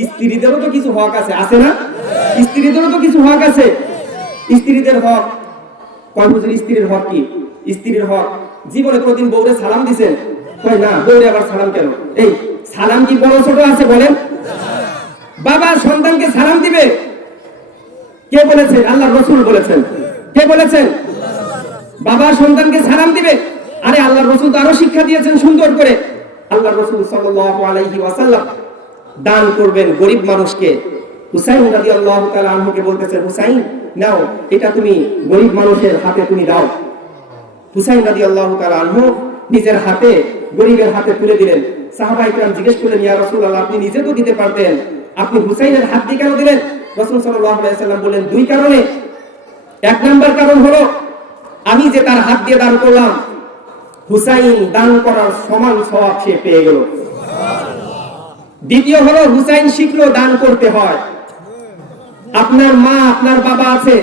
স্ত্রীদেরও তো কিছু হক আছে, আছে না? স্ত্রীদেরও তো কিছু হক আছে। স্ত্রীদের হক কয় হুজুর? স্ত্রীর হক কি? স্ত্রীর হক, জীবনে কোনদিন বউরে সালাম দিছেন? কয় না। বউরে আবার সালাম কেন? এই সালাম কি বড় ছোট আছে বলেন? বাবা সন্তানকে সালাম দিবে, কে বলেছেন? আল্লাহর রাসূল বলেছেন। কে বলেছেন? বাবা সন্তানকে সালাম দিবে। আরে আল্লাহর রাসূল তো আরো শিক্ষা দিয়েছেন সুন্দর করে। আল্লাহর রাসূল সাল্লাল্লাহু আলাইহি ওয়াসাল্লাম দান করবেন গরিব মানুষকে। হুসাইন রাদিয়াল্লাহু তাআলা আনহুকে বলতেছেন, হুসাইন নাও, এটা তুমি গরিব মানুষের হাতে তুমি দাও। হুসাইন রাদিয়াল্লাহু তাআলা আনহু নিজের হাতে গরিবের হাতে তুলে দিলেন। সাহাবায়ে কেরাম জিজ্ঞেস করলেন, ইয়া রাসূলুল্লাহ, আপনি নিজে তো দিতে পারতেন, আপনি হুসাইনের হাত দিয়ে কেন দিলেন? রাসূল সাল্লাল্লাহু আলাইহি ওয়াসাল্লাম বললেন, দুই কারণে। এক নাম্বার কারণ হলো, আমি যে তার হাত দিয়ে দান করলাম, হুসাইন দান করার সমান সওয়াব সে পেয়ে গেল। দ্বিতীয় হলো, হুসাইন শিখলো দান করতে হয়। আপনার মা, আপনার বাবা আছে,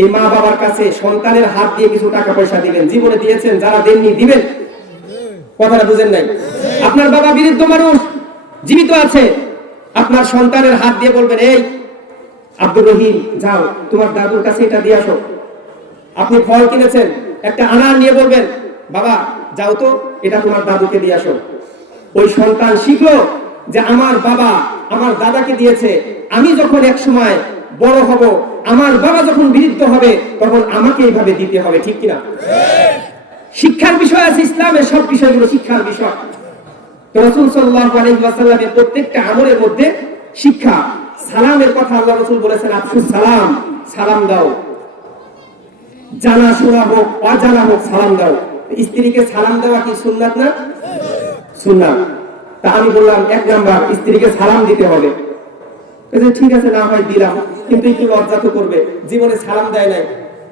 এই মা বাবার কাছে সন্তানের হাত দিয়ে কিছু টাকা পয়সা দিবেন, জীবনে দিয়েছেন, যারা দেননি দিবেন। কথাটা বুঝেন নাই? আপনার বাবা বৃদ্ধ মানুষ, জীবিত আছে, আপনার সন্তানের হাত দিয়ে বলবেন, এই আব্দুর রহিম যাও তোমার দাদুর কাছে এটা দিয়ে আসো। আপনি ফল কিনেছেন, একটা আনার নিয়ে বলবেন, বাবা যাও তো এটা তোমার দাদুকে দিয়ে আসো। ওই সন্তান শিখলো যে আমার বাবা আমার দাদাকে দিয়েছে, আমি যখন এক সময় বড় হব, আমার বাবা যখন বৃদ্ধ হবে, তখন আমাকে এইভাবে দিতে হবে, ঠিক কিনা? শিক্ষার বিষয় আছে, ইসলামের সব বিষয়গুলো শিক্ষার বিষয়। তো রাসূল সাল্লাল্লাহু আলাইহি ওয়াসাল্লামের প্রত্যেকটা আমলের মধ্যে শিক্ষা। সালামের কথা আল্লাহ রাসূল বলেছেন, আফসুস সালাম, সালাম দাও, জানা শোনা হোক অজানা হোক সালাম দাও। স্ত্রীকে সালাম দেওয়া কি সুন্নাত না? সুন্নাত। তা আমি বললাম 1 নাম্বার স্ত্রীকে সালাম দিতে হবে। ঠিক আছে, না হয় দিলাম, কিন্তু একটু লজ্জা তো করবে, জীবনে সালাম দেয় নাই,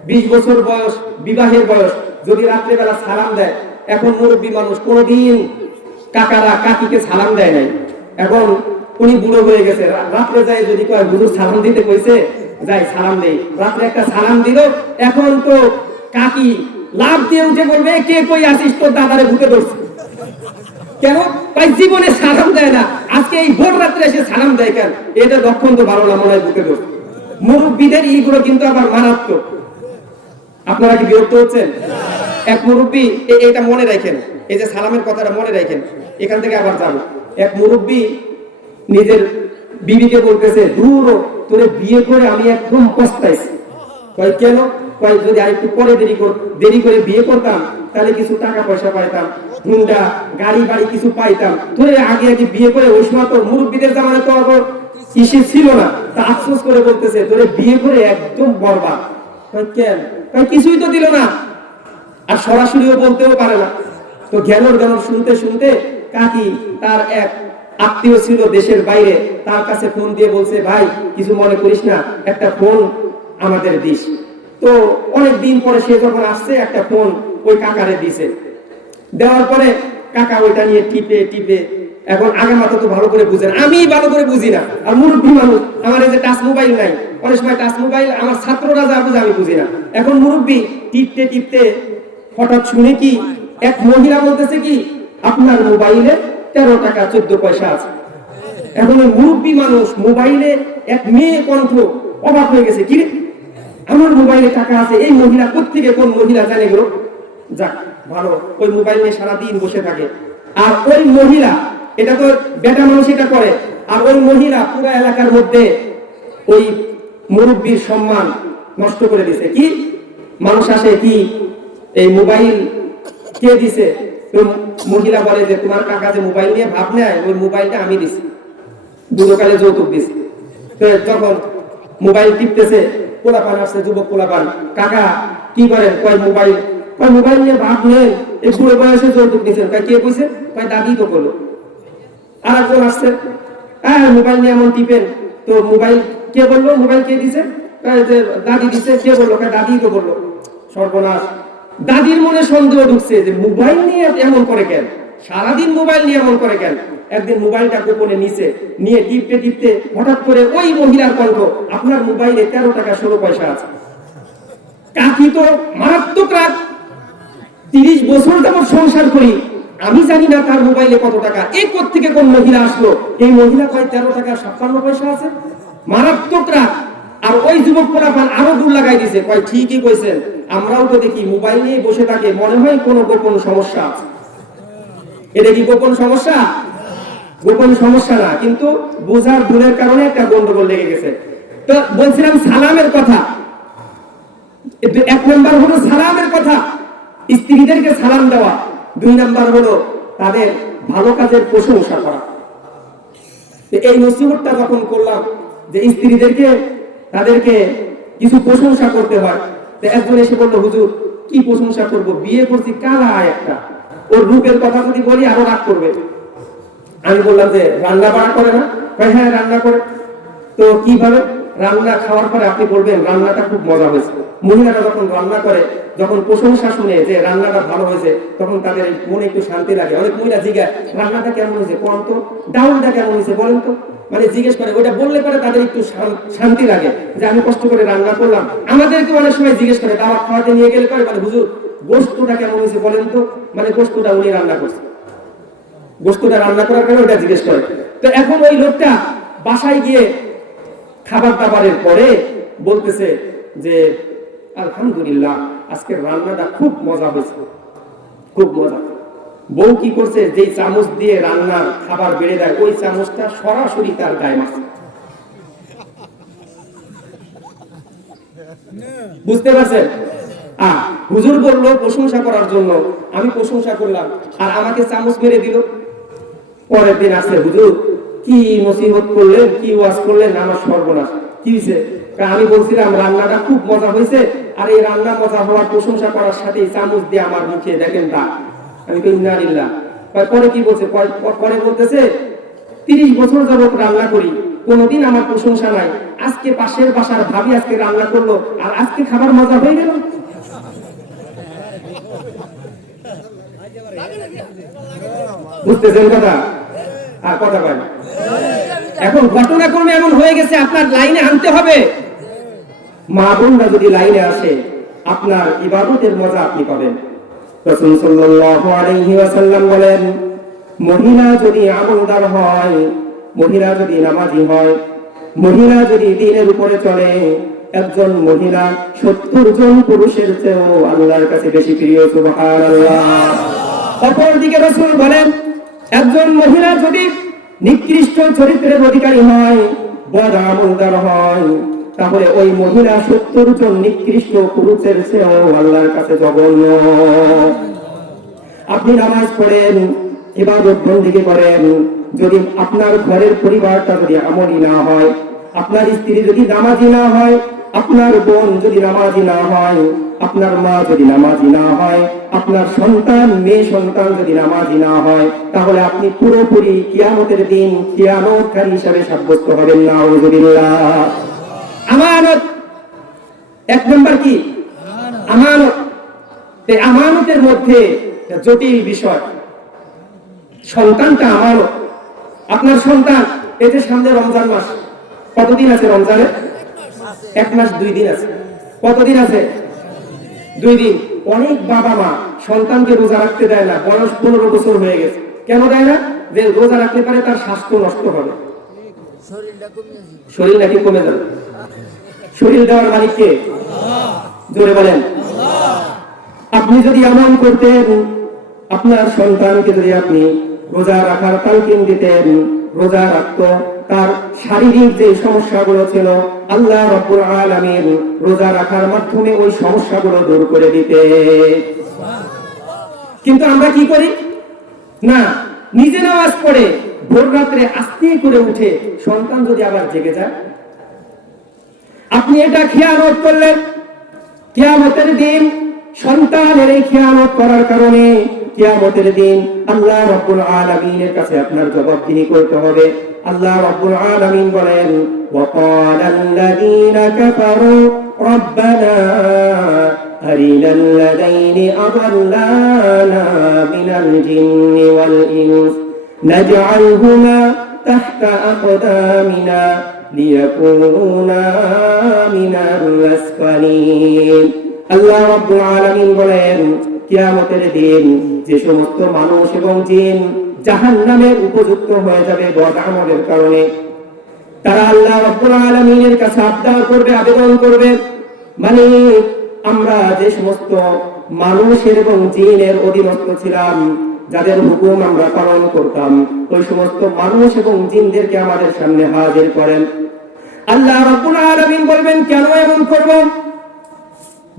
20 বছর বয়স, বিবাহের বয়স, যদি রাত্রেবেলা সালাম দেয়। এখন মুরব্বী মানুষ, কোনোদিন কাকারা কাকিকে সালাম দেয় নাই, এখন উনি বুড়ো হয়ে গেছে, রাত্রে যায় যদি কয় হুজুর সালাম দিতে কইছে, যাই সালাম দেই, রাত্রে একটা সালাম দিল। এখন তো কাকি লাভ দিয়ে উঠে বলবে, কে কই আসিস, তোর দাদারে ভূতে ধরছে। কেন? তাই জীবনে সালাম দেয় না, আজকে এই ভোর রাত্রে এসে সালাম দেয় কেন? এটা লক্ষণ তো ভালো না, মনে হয় ভূতে ধরছে। মুরব্বীদের এইগুলো কিন্তু আবার মারাত্মক। আপনারা কি বিরক্ত হচ্ছেন? এক মুরব্বী, এটা মনে রাখেন, এই যে সালামের কথাটা মনে রাখেন, এখান থেকে আবার যাবো। এক মুরব্বী নিজের বিবিকে বলতেছে, দূর তোরে বিয়ে করে আমি একদম পস্তাইছি। কয় কেন? কয় যদি আরেকটু পরে দেরি করে বিয়ে করতাম, তাহলে কিছু টাকা পয়সা পাইতাম, হুন্ডা গাড়ি বাড়ি কিছু পাইতাম। তোরে আগে আগে বিয়ে করে, ওই সময় তো মুরব্বীদের জামানে তো আবার কিসে ছিল না, তা আফসোস করে বলতেছে, তোরে বিয়ে করে একদম বরবাদ। কয় কেন? কয় কিছুই তো দিল না, আর সরাসরিও বলতেও পারে না। তো জ্ঞানর শুনতে শুনতে কাকি তার এক আত্মীয় ছিল দেশের বাইরে, তার কাছে ফোন দিয়ে বলছে, ভাই কিছু মনে করিস না, একটা ফোন আমাদের দিস। তো অনেক দিন পরে সে যখন আসছে, একটা ফোন ওই কাকারে দিছে। দেওয়ার পরে কাকা ওইটা নিয়ে টিপে টিপে, এখন আগে মাথা তো ভালো করে বুঝেন, আমি ভালো করে বুঝি না, আর মুরব্বী মানুষ, আমার এই যে টাচ মোবাইল নাই, অনেক সময় টাচ মোবাইল আমার ছাত্ররা যা বুঝে আমি বুঝি না। এখন মুরব্বী টিপতে টিপতে হঠাৎ শুনে কি এক মহিলা বলতেছে কি, আপনার মোবাইলে 13 টাকা 14 পয়সা আছে। এখন ওই মুরব্বী মানুষ মোবাইলে এক মেয়ে কণ্ঠ, অবাক হয়ে গেছে, কি রে আমার মোবাইলে টাকা আছে, এই মহিলা কোত্থেকে, কোন মহিলা জানে গেল। যাক ভালো, ওই মোবাইল নিয়ে সারাদিন বসে থাকে। আর ওই মহিলা, এটা তো বেটা মানুষ এটা করে, আর ওই মহিলা পুরো এলাকার মধ্যে ওই মুরব্বীর সম্মান নষ্ট করে দিছে। কি মানুষ আসে, কি এই মোবাইল কে দিছে? মহিলা বলে যে তোমার কাকা যে মোবাইল নিয়ে ভাব নেয়, ওই মোবাইলটা আমি দিছি, বুড়োকালে যৌতুক দিছি। তো যখন মোবাইল টিপতেছে, পোলাপান আসছে, যুবক পোলাপান, কাকা কি করেন? কয় মোবাইল। কয় মোবাইল নিয়ে ভাব নেন, এই বুড়ো বয়সে যৌতুক দিচ্ছেন। কয় কে কইছে? কয় দাদি তো করলো। আর একজন আসছে, হ্যাঁ মোবাইল নিয়ে এমন টিপেন, তো মোবাইল কে বললো? মোবাইল কে দিছে? যে দাদি দিছে। কে বললো? কয় দাদি তো বললো। সর্বনাশ, দাদির মনে সন্দেহ ঢুকছে যে মোবাইল নিয়ে এমন করে কেন, সারাদিন মোবাইল নিয়ে এমন করে কেন। একদিন মোবাইলটা গোপনে নিচে নিয়ে টিপতে টিপতে হঠাৎ করে ওই মহিলার কণ্ঠ, আপনার মোবাইলে 13 টাকা 16 পয়সা আছে। কাকি তো মারাত্মক রাগ, 30 বছর যাবত সংসার করি, আমি জানি না তার মোবাইলে কত টাকা, এই কোত্থেকে কোন মহিলা আসলো, এই মহিলা কয় 13 টাকা 56 পয়সা আছে। মারাত্মক রাগ। আর ওই যুবক পোলাপান আরো দূর লাগাই দিছে, কয় ঠিকই কইছেন, আমরাও তো দেখি মোবাইল নিয়ে বসে থাকে, মনে হয় কোনো গোপন সমস্যা আছে। এটা কি গোপন সমস্যা? গোপন সমস্যা না, কিন্তু বোঝার ভুলের কারণে একটা গন্ডগোল লেগে গেছে। তো বলছিলাম সালামের কথা। 1 নাম্বার হলো সালামের কথা, স্ত্রীদেরকে সালাম দেওয়া। 2 নাম্বার হলো তাদের ভালো কাজের প্রশংসা করা। এই নসিহতটা যখন করলাম যে স্ত্রীদেরকে, তাদেরকে কিছু প্রশংসা করতে হয়, তো একজন এসে বললো, হুজুর কি প্রশংসা করব, বিয়ে করছি কালা একটা, ওর রূপের কথা যদি বলি আরো রাগ করবে। আমি বললাম যে রান্না বাড়া করে না? হ্যাঁ রান্না করে। তো কিভাবে? রান্না খাওয়ার পরে আপনি বলবেন রান্নাটা খুব মজা হয়েছে। মহিলারা যখন রান্না করে, যখন প্রশংসা শুনে যে রান্নাটা ভালো হয়েছে, তখন তাদের মনে একটু শান্তি লাগে। অনেক মহিলা জিজ্ঞাসা, রান্নাটা কেমন হয়েছে কোন তো, ডাউলটা কেমন হয়েছে বলেন তো, মানে জিজ্ঞেস করে, ওইটা বললে পরে তাদের একটু শান্তি লাগে যে আমি কষ্ট করে রান্না করলাম। আমাদেরকে অনেক সময় জিজ্ঞেস করে, দাওয়াত খাওয়াতে নিয়ে গেলে পরে মানে হুজুর গোশতটা কেমন হয়েছে বলেন তো, মানে গোশতটা উনি রান্না করছে, গোশতটা রান্না করার কারণে ওটা জিজ্ঞেস করে। তো এখন ওই লোকটা বাসায় গিয়ে খাবার দাবারের পরে বলতেছে যে আলহামদুলিল্লাহ আজকের রান্নাটা খুব মজা হয়েছে, খুব মজা। বউ কি করছে, যেই চামচ দিয়ে রান্নার খাবার বেড়ে দেয়, ওই চামচটা সরাসরি তার গায়ে মারছে। বুঝতে পারছেন? হুজুর বললো প্রশংসা করার জন্য, আমি প্রশংসা করলাম আর আমাকে চামচ মেরে দিল। পরের দিন আসে, হুজুর কি নসিহত করলেন, কি ওয়াজ করলেন, আমার সর্বনাশ। কি হয়েছে? আমি বলছিলাম রান্নাটা খুব মজা হয়েছে, আর এই রান্না মজা হওয়ার প্রশংসা করার সাথে চামচ দিয়ে আমার মুখে দেখেন তা। আমি কই ইন্না লিল্লাহ। পরে কি বলছে? পরে বলতেছে 30 বছর যাবত রান্না করি, কোনোদিন আমার প্রশংসা নাই, আজকে পাশের বাসার ভাবি আজকে রান্না করলো আর আজকে খাবার মজা হয়ে গেল। বুঝতেছেন কথা? আর কথা কয় না। এখন ঘটনাক্রমে এমন হয়ে গেছে, আপনার লাইনে আনতে হবে। মা বোনরা যদি লাইনে আসে, আপনার ইবাদতের মজা আপনি পাবেন। রাসূল সাল্লাল্লাহু আলাইহি ওয়াসাল্লাম বলেন, মহিলা যদি আমলদার হয়, মহিলা যদি নামাজি হয়, মহিলা যদি দ্বীনের উপরে চলে, একজন মহিলা 70 জন পুরুষের চেয়েও আল্লাহর কাছে বেশি প্রিয়। সুবহানাল্লাহ। অপরদিকে রাসূল বলেন, একজন মহিলা যদি নিকৃষ্ট চরিত্রের অধিকারী হয়, বদ আমলদার হয়, তাহলে ওই মহিলা 70 জন নিকৃষ্ট পুরুষের চেয়েও আল্লাহর কাছে জঘন্য। আপনি নামাজ পড়েন, ইবাদত বন্দেগী করেন, যদি আপনার ঘরের পরিবারটা যদি আমলি না হয়, আপনার স্ত্রী যদি নামাজি না হয়, আপনার বোন যদি নামাজি না হয়, আপনার মা যদি নামাজি না হয়, আপনার সন্তান মেয়ে সন্তান যদি নামাজি না হয়, তাহলে আপনি পুরোপুরি কিয়ামতের দিন খিয়ানতকারী হিসাবে সাব্যস্ত হবেন। নাউযুবিল্লাহ। আমানত, 1 নম্বর কি? আমানত। এই আমানতের মধ্যে জটিল বিষয়, সন্তানটা আমানত। আপনার সন্তান, এই যে সামনে রমজান মাস, কতদিন আছে রমজানে? 1 মাস 2 দিন আছে। কতদিন আছে? 2 দিন। অনেক বাবা মা সন্তানকে রোজা রাখতে দেয় না, বয়স 15 বছর হয়ে গেছে। কেন দেয় না? যে রোজা রাখতে পারে তার স্বাস্থ্য নষ্ট হবে, শরীর নাকি কমে যাবে। শরীর দেওয়ার মালিক কে? জোরে বলেন। আপনি যদি এমন করতেন, আপনার সন্তানকে যদি আপনি রোজা রাখার তালকিন দিতেন, রোজা রাখতো, তার শারীরিক যে সমস্যাগুলো ছিল আল্লাহ রাব্বুল আলামিন রোজা রাখার মাধ্যমে ওই সমস্যাগুলো দূর করে দিতে। কিন্তু আমরা কি করি? না, নিজে নামাজ পড়ে ভোর রাত্রে আস্তে করে উঠে সন্তান যদি আবার জেগে যায়, আপনি এটা খিয়ানত করলেন। কিয়ামতের দিন সন্তানের এই খিয়ানত করার কারণে কিয়ামতের দিন আল্লাহ রাব্বুল আলামিনের কাছে আপনার জবাবদিহি করতে হবে। আল্লাহ রাব্বুল আলামিন বলেন, ওয়াকালাল্লাযীনা কাফারু রাব্বানা আরিনাল লাযাইনি আযাল্লানা মিনাল জিন্নি ওয়াল ইনস নাজআলহুমা তাহতা আকদামিনা লিয়াকুনা মিনাল আসফালিন। আল্লাহ রাব্বুল আলামিন বলেন, কিয়ামতের দিন যে সমস্ত মানুষ এবং জিন জাহান্নামের উপযুক্ত হয়ে যাবে বদ আমলের কারণে, তারা আল্লাহ রাব্বুল আলামিনের কাছে আবদার করবে, আবেদন করবে, মানে আমরা যে সমস্ত মানুষের এবং জিনের অধীনস্থ ছিলাম, যাদের হুকুম আমরা পালন করতাম, ওই সমস্ত মানুষ এবং জিনদেরকে আমাদের সামনে হাজির করেন। আল্লাহ রাব্বুল আলামিন বলবেন, কেন এমন করব?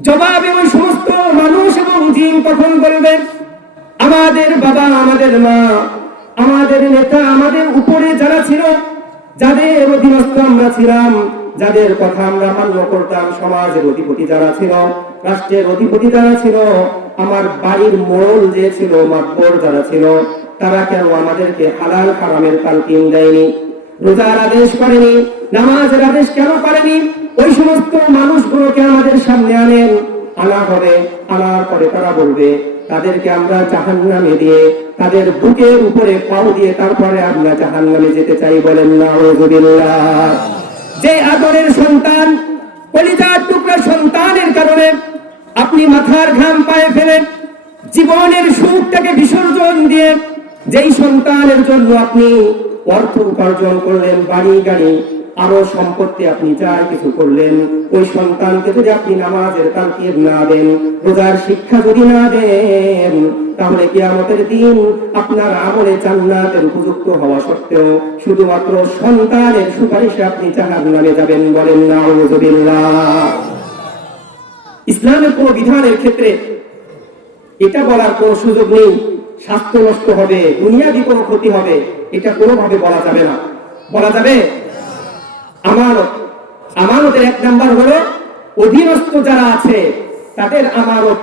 জবাবে ওই সমস্ত মানুষ এবং জিন তখন বলবে, আমাদের বাবা, আমাদের মা, আমাদের নেতা, আমাদের উপরে যারা ছিল, যাদের অধীনস্থ আমরা ছিলাম, যাদের কথা আমরা মান্য করতাম, সমাজের অধিপতি যারা ছিল, রাষ্ট্রের অধিপতি যারা ছিল, আমার বাড়ির মোড়ল যে ছিল, মাতবর যারা ছিল, তারা কেন আমাদেরকে হালাল হারামের তালকিন দেয়নি, রোজার আদেশ করেনি, নামাজের আদেশ কেন করেনি? ওই সমস্ত মানুষগুলোকে আমাদের সামনে আনেন, আনা হবে। আনার পরে তারা বলবে, তাদেরকে আমরা জাহান্নামে দিয়ে, তাদের বুকের উপরে পাও দিয়ে তারপরে আমরা জাহান্নামে যেতে চাই। বলেন নাউযুবিল্লাহ। যে আদরের সন্তান, কলিজার টুকরা সন্তানের কারণে আপনি মাথার ঘাম পায়ে ফেলেন, জীবনের সুখটাকে বিসর্জন দিয়ে যেই সন্তানের জন্য আপনি অর্থ উপার্জন করলেন, বাড়ি গাড়ি আরো সম্পত্তি আপনি যা কিছু করলেন, ওই সন্তানকে যদি আপনি নামাজের তালকিন না দেন, রোজার শিক্ষা যদি না দেন, তাহলে কিয়ামতের দিন আপনার আমলে জান্নাতের উপযুক্ত হওয়া সত্ত্বেও শুধুমাত্র সন্তানের সুপারিশে আপনি জাহান্নামে যাবেন। বলেন নাউযুবিল্লাহ। ইসলামের কোন বিধানের ক্ষেত্রে এটা বলার কোন সুযোগ নেই স্বাস্থ্য নষ্ট হবে, দুনিয়াবি কোনো ক্ষতি হবে, এটা কোনোভাবে বলা যাবে না। বলা যাবে আমানত। আমানতের এক নাম্বার হলো অধীনস্থ যারা আছে তাদের আমানত,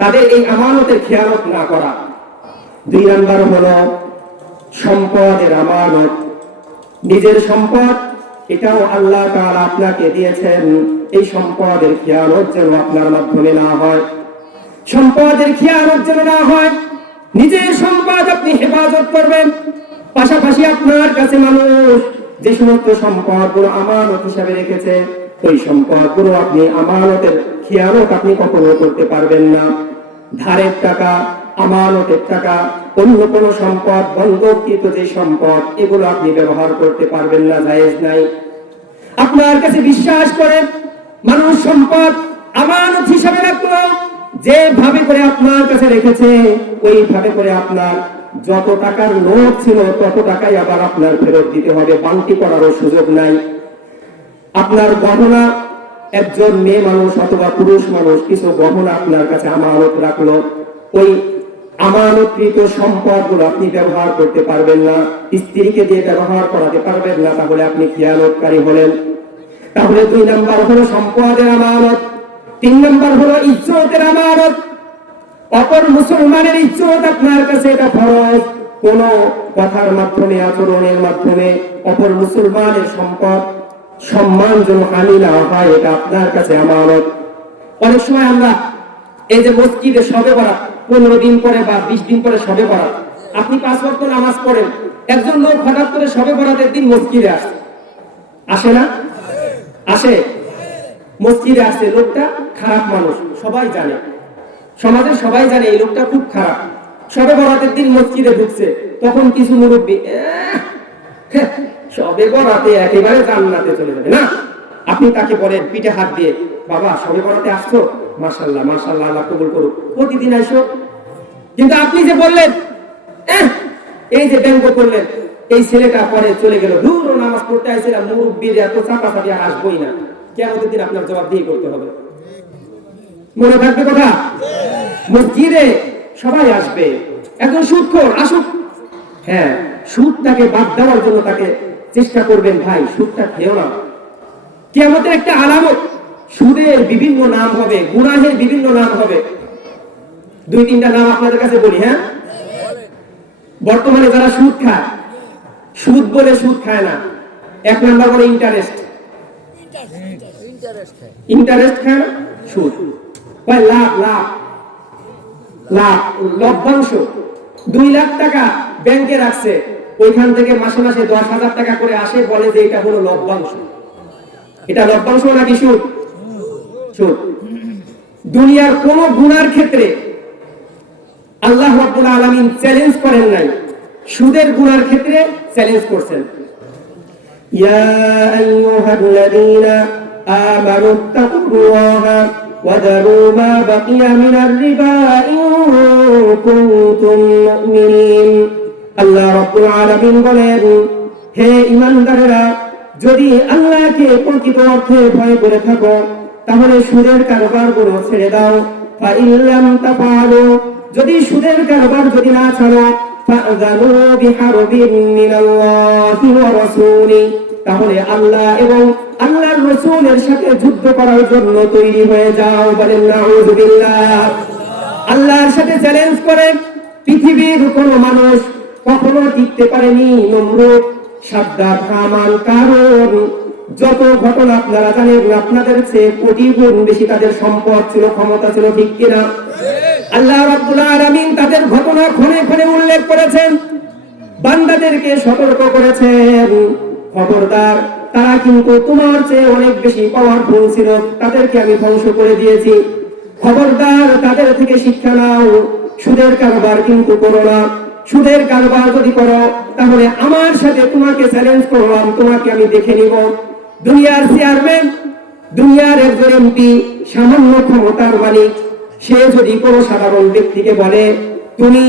তাদের এই আমানতের খেয়ানত না করা। দুই নাম্বার হলো সম্পদের আমানত। নিজের সম্পদ এটাও আল্লাহ তাআলা আপনাকে দিয়েছেন, এই সম্পদের খেয়ানত যেন আপনার মাধ্যমে না হয়। সম্পদের খেয়ানত যেন না হয়। নিজের সম্পদ আপনি হেফাজত করবেন, পাশাপাশি আপনার কাছে মানুষ যে সমস্ত সম্পদগুলো আমানত হিসাবে রেখেছে ওই সম্পদগুলো আপনি আমানতের খেয়ানত আপনি কখনো করতে পারবেন না। ধারের টাকা, আমানতের টাকা, অন্য কোনো সম্পদ, বন্ধককৃত যে সম্পদ, এগুলো আপনি ব্যবহার করতে পারবেন না, জায়েজ নাই। আপনার কাছে বিশ্বাস করে মানুষ সম্পদ আমানত হিসাবে রাখলো, যেভাবে করে আপনার কাছে রেখেছে ওইভাবে করে আপনার যত টাকার নোট ছিল তত টাকাই আবার আপনার ফেরত দিতে হবে, বান্টি করারও সুযোগ নাই। আপনার গহনা, একজন মেয়ে মানুষ অথবা পুরুষ মানুষ কিছু গহনা আপনার কাছে আমানত রাখলো, ওই আমানতকৃত সম্পদগুলো আপনি ব্যবহার করতে পারবেন না, স্ত্রীকে দিয়ে ব্যবহার করাতে পারবেন না, তাহলে আপনি খেয়ানতকারী হলেন। তাহলে দুই নাম্বার হলো সম্পদের আমানত। তিন নাম্বার হলো ইজ্জতের আমানত। অপর মুসলমানের ইজ্জত আপনার কাছে এটা ফরজ। কোন কথার মাধ্যমে, আচরণের মাধ্যমে অপর মুসলমানের সম্পদ সম্মান যেন হানি না হয়, এটা আপনার কাছে আমানত। অনেক সময় আমরা এই যে মসজিদে শবে বরাত 15 দিন পরে বা 20 দিন পরে শবে বরাত, আপনি 5 ওয়াক্ত নামাজ পড়েন, একজন লোক হঠাৎ করে শবে বরাতের দিন মসজিদে আসে, আসে না? আসে, মসজিদে আসে। লোকটা খারাপ মানুষ, সবাই জানে, সমাজের সবাই জানে এই লোকটা খুব খারাপ। শবে বরাতের দিন মসজিদে ঢুকছে, তখন কিছু মুরব্বী শবে বরাতে একেবারে জান্নাতে চলে যাবে না, আপনি তাকে বলেন পিঠে হাত দিয়ে, বাবা শবে বরাতে আসছো, মাশাআল্লাহ মাশাআল্লাহ, আল্লাহ কবুল করুক, প্রতিদিন আসো। কিন্তু আপনি যে বললেন, এই যে ব্যঙ্গ করলেন, এই ছেলেটা পরে চলে গেল, দূর নামাজ পড়তে আইছিলাম, মুরব্বীর এত চাপাচাপি আর আসবোই না, কিয়ামতের দিন আপনার জবাব দিয়ে করতে হবে। মনে থাকবে কথা? মসজিদে সবাই আসবে, এখন সুদখোর আসুক, হ্যাঁ সুদটাকে বাদ দেওয়ার জন্য তাকে চেষ্টা করবেন, ভাই সুদটা খেও না। কিয়ামতের একটা আলামত, সুদের বিভিন্ন নাম হবে, গুনাহের বিভিন্ন নাম হবে। 2-3টা নাম আপনাদের কাছে বলি। হ্যাঁ, বর্তমানে যারা সুদ খায়, সুদ বলে সুদ খায় না, এক নাম্বার বলে ইন্টারেস্ট। ইন্টারেস্ট খায় না, সুদ। লাভ লাভ লাভ, লভ্যাংশ। 2 লাখ টাকা ব্যাংকে রাখছে, ওইখান থেকে মাসে মাসে 10,000 টাকা করে আসে, বলে যে এটা হলো লভ্যাংশ। এটা লভ্যাংশ নাকি সুদ? সুদ। দুনিয়ার কোন গুনার ক্ষেত্রে আল্লাহ রাব্বুল আলামিন চ্যালেঞ্জ করেন নাই, সুদের গুনার ক্ষেত্রে চ্যালেঞ্জ করছেন। ইয়া আইয়ুহাল্লাযীনা আমানু তাকুল্লাহা ওয়া যারু মা বাকিয়া মিনার রিবা ইন কুনতুম মুমিনিন। আল্লাহ রাব্বুল আলামিন বলেন, হে ঈমানদারেরা, যদি আল্লাহকে প্রকৃত অর্থে ভয় করে থাকো তাহলে সুদের কারবারগুলো ছেড়ে দাও। ফা ইল্লাম তাফআলু, যদি সুদের কারবার যদি না ছাড়ো, ফাযানু বিহারবিন মিনাল্লাহি ওয়া রাসূলি, তাহলে আল্লাহ এবং আল্লাহর রাসূলের সাথে যুদ্ধ করার জন্য তৈরি হয়ে যাও। বলেন নাউযুবিল্লাহ। আল্লাহর সাথে চ্যালেঞ্জ করে পৃথিবীর কোন মানুষ কখনো টিকতে পারেনি। নমরুদ, সাদ্দাত, হামান, কারুন, যত ঘটনা আপনারা জানেন, আপনাদের চেয়ে কোটি গুণ বেশি তাদের সম্পদ ছিল, ক্ষমতা ছিল, ঠিক কিনা? আল্লাহ রাব্বুল আলামিন তাদের ঘটনা ক্ষণে ক্ষণে উল্লেখ করেছেন, বান্দাদেরকে সতর্ক করেছেন, খবরদার, তারা কিন্তু তোমার চেয়ে অনেক বেশি পাওয়ারফুল ছিল, তাদেরকে আমি ধ্বংস করে দিয়েছি, খবরদার তাদের থেকে শিক্ষা নাও, সুদের কারবার কিন্তু করো না। সুদের কারবার যদি করো তাহলে আমার সাথে তোমাকে চ্যালেঞ্জ করলাম, তোমাকে আমি দেখে নিব। দুনিয়ার চেয়ারম্যান, দুনিয়ার একজন এমপি, সামান্য ক্ষমতার মালিক, সে যদি কোনো সাধারণ ব্যক্তিকে বলে তুমি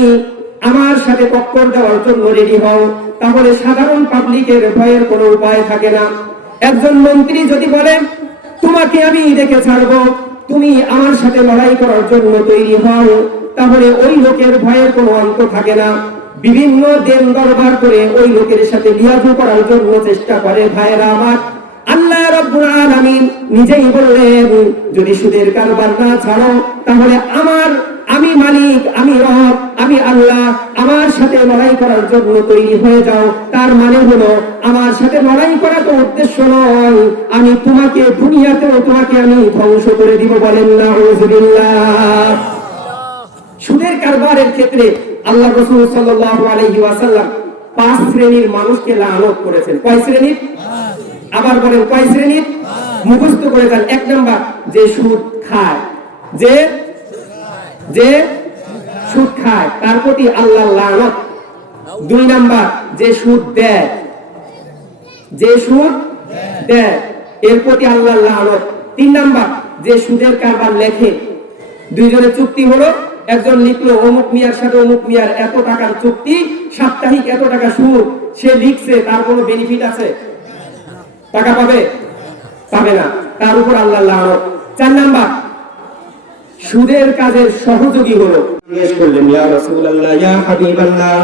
আমার সাথে টক্কর দেওয়ার জন্য রেডি হও, তাহলে সাধারণ পাবলিকের ভয়ের কোনো উপায় থাকে না। একজন মন্ত্রী যদি বলেন তোমাকে আমি দেখে ছাড়বো, তুমি আমার সাথে লড়াই করার জন্য তৈরি হও, তাহলে ওই লোকের ভয়ের কোনো অন্ত থাকে না। বিভিন্ন দেন দরবার করে ওই লোকের সাথে লিয়াজু করার জন্য চেষ্টা করে। ভাইরা আমার, আল্লাহ রাব্বুল আলামিন নিজেই বললেন, যদি সুদের কারবার না ছাড়ো তাহলে আমি মালিক, আমি রব, আমি আল্লাহ, আমার সাথে লড়াই করার জন্য তৈরি হয়ে যাও। তার মানে হলো আমার সাথে লড়াই করা তো উদ্দেশ্য নয়, আমি তোমাকে দুনিয়াতেও তোমাকে আমি ধ্বংস করে দিব। বলেন নাউযুবিল্লাহ। সুদের কারবারের ক্ষেত্রে আল্লাহ রাসূল সাল্লাল্লাহু আলাইহি ওয়াসাল্লাম 5 শ্রেণীর মানুষকে লানত করেছেন। কয় শ্রেণীর? আবার বলেন, কয় শ্রেণীর? মুখস্থ করে যান। 1 নাম্বার, যে সুদ খায়, যে সুদ খায় তার প্রতি আল্লাহর লানত। 2 নাম্বার, যে সুদ দেয়, এর প্রতি আল্লাহর লানত। 3 নাম্বার, যে সুদের কারবার লেখে। দুইজনের চুক্তি হলো, একজন লিখলো অমুক মিয়ার সাথে অমুক মিয়ার এত টাকার চুক্তি, সাপ্তাহিক এত টাকা সুদ। সে লিখছে, তার কোনো বেনিফিট আছে? টাকা পাবে না, তার উপর আল্লাহর লানত। 4 নাম্বার, সুদের কাজের সহযোগী হলো। জিজ্ঞেস করলেন, ইয়া রাসূলুল্লাহ, ইয়া হাবিবাল্লাহ,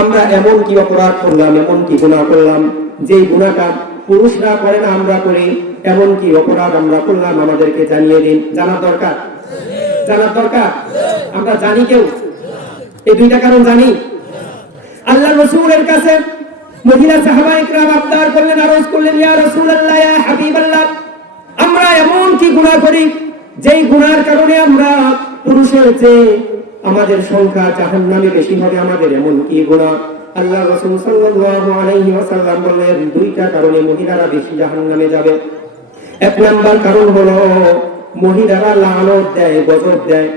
আমরা এমন কি অপরাধ করলাম, এমন কি গুনাহ করলাম যেই গুনাহটা পুরুষরা করে না আমরা করি? এমন কি অপরাধ আমরা করলাম, আমাদেরকে জানিয়ে দিন। জানার দরকার? আমরা জানি কেউ? এই 2টা কারণ জানি। আল্লাহ রাসূলের কাছে মহিলা সাহাবায়ে কিরাম আবদার করলেন, আরজ করলেন, ইয়া রাসূলুল্লাহ, ইয়া হাবিবাল্লাহ, আমরা এমন কি গুনাহ করি যেই গুনার কারণে আমরা পুরুষের চেয়ে আমাদের সংখ্যা জাহান্নামে বেশি হবে, আমাদের এমন কি গুনাহ? আল্লাহ রাসূল সাল্লাল্লাহু আলাইহি ওয়াসাল্লাম বললেন, 2টা কারণে মহিলারা বেশি জাহান্নামে যাবে। 1 নাম্বার কারণ হলো মহিলারা লানত দেয়, গজব দেয়।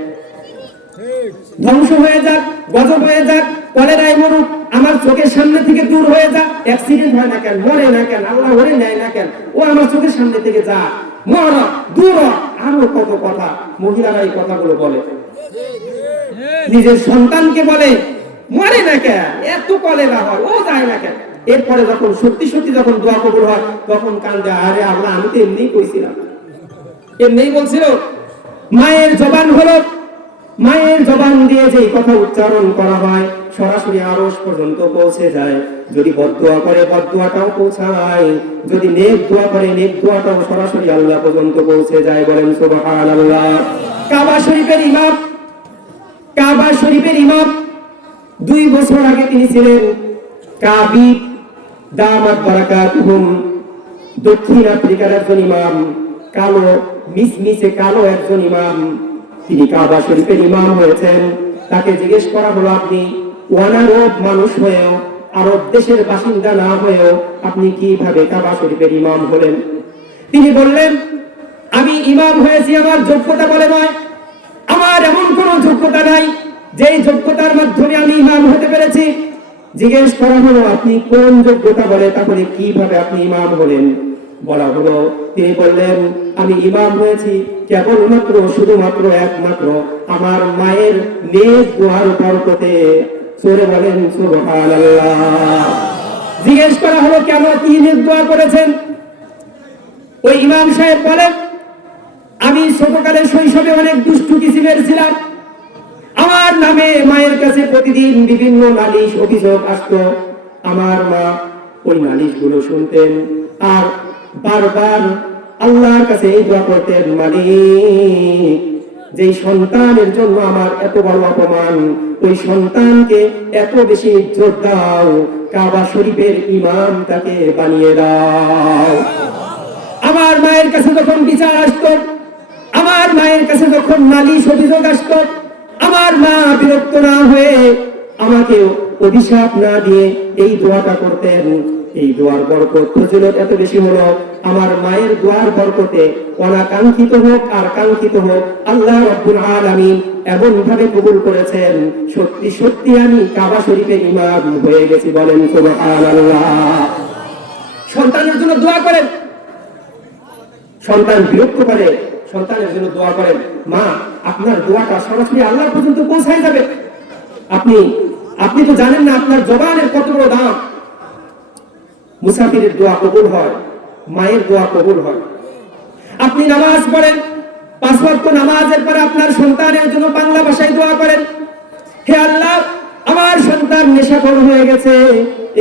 ধ্বংস হয়ে যাক, গজব হয়ে যাক, কলেরায় মরুক, আমার চোখের সামনে থেকে দূর হয়ে যাক, অ্যাক্সিডেন্ট হয় না কেন, মরে না কেন, আল্লাহ ওরে নেয় না কেন, ও আমার চোখের সামনে থেকে যা, মর, দূর, আরো কত কথা মহিলারা এই কথাগুলো বলে। নিজের সন্তানকে বলে, মরে না কেন, এত কলেরা হয়, ও যায় না কেন। এরপরে যখন সত্যি সত্যি যখন দোয়া কবুল হয়, তখন কান্দে, আরে আল্লাহ, আমি তো এমনিই কইছিলাম, এমনিই বলছিল। মায়ের জবান হলো, মায়ের জবান দিয়ে যে কথা উচ্চারণ করা হয় সরাসরি আরশ পর্যন্ত পৌঁছে যায়। যদি বদদুয়া করে বদদুয়াটাও পৌঁছায়, যদি নেক দোয়া করে নেক দোয়াটাও সরাসরি আল্লাহ পর্যন্ত পৌঁছে যায়। বলেন সুবহানাল্লাহ। কাবা শরীফের ইমাম 2 বছর আগে তিনি ছিলেন কাবিব দামাত বারাকাতুহুম, দক্ষিণ আফ্রিকার একজন ইমাম, কালো, মিসমিসে কালো একজন ইমাম। তিনি কাবা শরীফের ইমাম হয়েছেন। তাকে জিজ্ঞেস করা হলো, আপনি ওয়ানারব মানুষ হয়েও, আরব দেশের বাসিন্দা না হয়েও আপনি কিভাবে কাবা শরীফের ইমাম হলেন? তিনি বললেন, আমি ইমাম হয়েছি আমার যোগ্যতা বলে নয়, আমার এমন কোনো যোগ্যতা নাই যেই যোগ্যতার মাধ্যমে আমি ইমাম হতে পেরেছি। জিজ্ঞেস করা হলো, আপনি কোন যোগ্যতা বলে তাহলে কিভাবে আপনি ইমাম হলেন? বলা হলো, তিনি বললেন, আমি ইমাম হয়েছি কেবলমাত্র, শুধুমাত্র, একমাত্র আমার মায়ের নেক দোয়ার বরকতে। সূরা বলেন সুবহানাল্লাহ। জিজ্ঞেস করা হলো, কেন, কি নেক দোয়া করেছেন? ওই ইমাম সাহেব বলেন, আমি ছোটকালে শৈশবে অনেক দুষ্টু কিসিমের ছিলাম। আমার নামে মায়ের কাছে প্রতিদিন বিভিন্ন নালিশ অভিযোগ আসতো। আমার মা ওই নালিশগুলো শুনতেন আর বারবার আল্লাহর কাছে এই দোয়া করতেন, মালিক, যেই সন্তানের জন্য আমার এত বড় অপমান, ওই সন্তানকে এত বেশি ইজ্জত দাও, কাবা শরীফের ইমাম তাকে বানিয়ে দাও। আমার মায়ের কাছে যখন বিচার আসতো, আমার মায়ের কাছে যখন নালিশ অভিযোগ আসতো, আমার মা বিরক্ত না হয়ে আমাকে অভিশাপ না দিয়ে এই দোয়াটা করতেন। এই দোয়ার বরকত ফজিলত এত বেশি হলো, আমার মায়ের দোয়ার বরকতে অনাকাঙ্ক্ষিত হোক আর কাঙ্ক্ষিত হোক, আল্লাহ রাব্বুল আলামিন এমন ভাবে কবুল করেছেন, সত্যি সত্যি আমি কাবা শরীফের ইমাম হয়ে গেছি। বলেন সুবহানাল্লাহ। সন্তানের জন্য দোয়া করেন, সন্তান বিরক্ত করে, সন্তানের জন্য দোয়া করেন। মা, আপনার দোয়াটা সরাসরি আল্লাহ পর্যন্ত পৌঁছায় যাবে। আপনি তো জানেন না আপনার জবানের কত বড় দাম। মুসাফিরের দোয়া কবুল হয়, মায়ের দোয়া কবুল হয়। আপনি নামাজ পড়েন, 5 ওয়াক্ত নামাজের পরে আপনার সন্তানের জন্য বাংলা ভাষায় দোয়া করেন, হে আল্লাহ আমার সন্তান নেশাখোর হয়ে গেছে,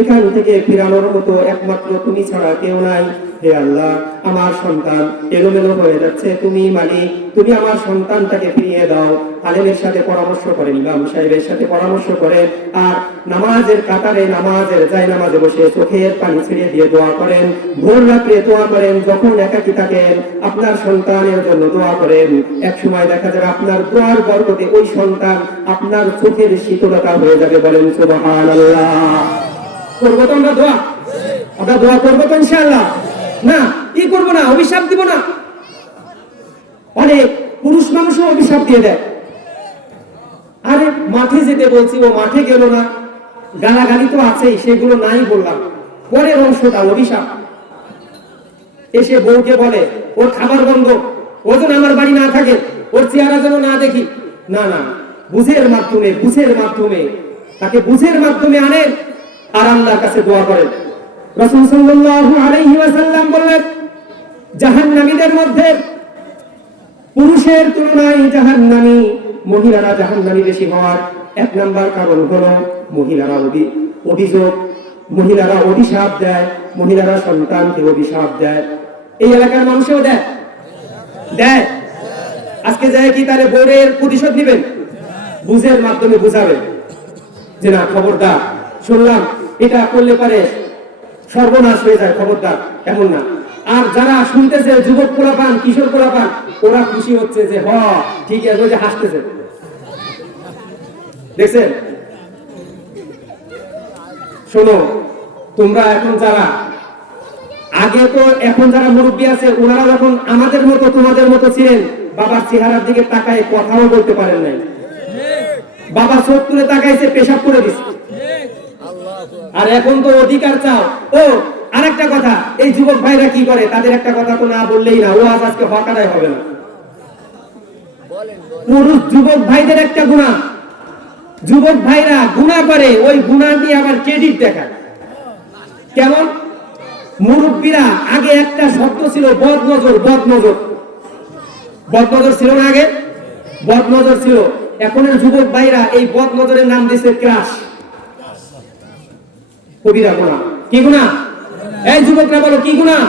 এখান থেকে ফেরানোর মতো একমাত্র তুমি ছাড়া কেউ নাই। হে আল্লাহ আমার সন্তান এলোমেলো হয়ে যাচ্ছে, তুমি মালিক, তুমি আমার সন্তানটাকে ফিরিয়ে দাও। আলেমের সাথে পরামর্শ করেন, ইমাম সাহেবের সাথে পরামর্শ করেন, আর নামাজের কাতারে নামাজের জায়নামাজে বসে চোখের পানি ছেড়ে দিয়ে দোয়া করেন, ভোর রাত্রে দোয়া করেন, যখন একাকী থাকেন আপনার সন্তানের জন্য দোয়া করেন। এক সময় দেখা যাবে আপনার দোয়ার বরকতে ওই সন্তান আপনার চোখের শীতলতা হয়ে যাবে। বলেন সুবহানাল্লাহ। করবো তো আমরা দোয়া? আমরা দোয়া করবো তো ইনশাআল্লাহ? না, কি করবো না? অভিশাপ দিব না? অনেক পুরুষ মানুষও অভিশাপ দিয়ে দেয়। আরে মাঠে যেতে বলছি, ও মাঠে গেল না, গালাগালি তো আছেই, সেগুলো নাই বললাম। পরের অংশটা অভিশাপ। এসে বউকে বলে ওর খাবার বন্ধ, ও যেন আমার বাড়ি না থাকে, ওর চেহারা যেন না দেখি। না না, বুঝের মাধ্যমে তাকে বুঝের মাধ্যমে আনেন আর আল্লাহর কাছে দোয়া করেন। রাসূল সাল্লাল্লাহু আলাইহি ওয়াসাল্লাম বললেন, জাহান্নামীদের মধ্যে পুরুষের তুলনায় জাহান্নামী মহিলারা জাহান্নামী বেশি হওয়ার 1 নাম্বার কারণ হলো মহিলারা অভিযোগ, মহিলারা অভিশাপ দেয়, মহিলারা সন্তানকে অভিশাপ দেয়। এই এলাকার মানুষও দেয়। আজকে যায় কি তাহলে বোর্ডের প্রতিশোধ নেবেন? বুঝের মাধ্যমে বুঝাবেন যে না, খবরদার, শুনলাম এটা করলে পারে সর্বনাশ হয়ে যায়, খবরদার, এমন না। আর যারা শুনতেছে যুবক পোলাপান, কিশোর পোলাপান, ওরা খুশি হচ্ছে যে হ ঠিক আছে, ওই যে হাসতেছে, দেখছেন? শোনো, তোমরা এখন যারা আগে তো এখন যারা মুরব্বী আছে, ওনারা যখন আমাদের মতো তোমাদের মতো ছিলেন, বাবার চেহারার দিকে তাকায় কথাও বলতে পারেন নাই। বাবা চোখ তুলে তাকাইছে, পেশাব করে দিচ্ছে। আর এখন তো অধিকার চাও। ও আরেকটা কথা, এই যুবক ভাইরা কি করে, তাদের একটা কথা তো না বললেই না, ও আজ আজকে হক আদায় হবে না। পুরুষ যুবক ভাইদের একটা গুনাহ, যুবক ভাইরা গুনাহ করে, ওই গুনাহ দিয়ে আবার ক্রেডিট দেখায়। কেমন? মুরব্বীরা আগে একটা শব্দ ছিল বদনজর, বদনজর ছিল না আগে? বদনজর ছিল। এখনের যুবক ভাইরা এই বদনজরের নাম দিয়েছে ক্রাশ, কবিরা গুনাহ। কি গুনাহ? এই যুবকরা বলো, কি গুনাহ?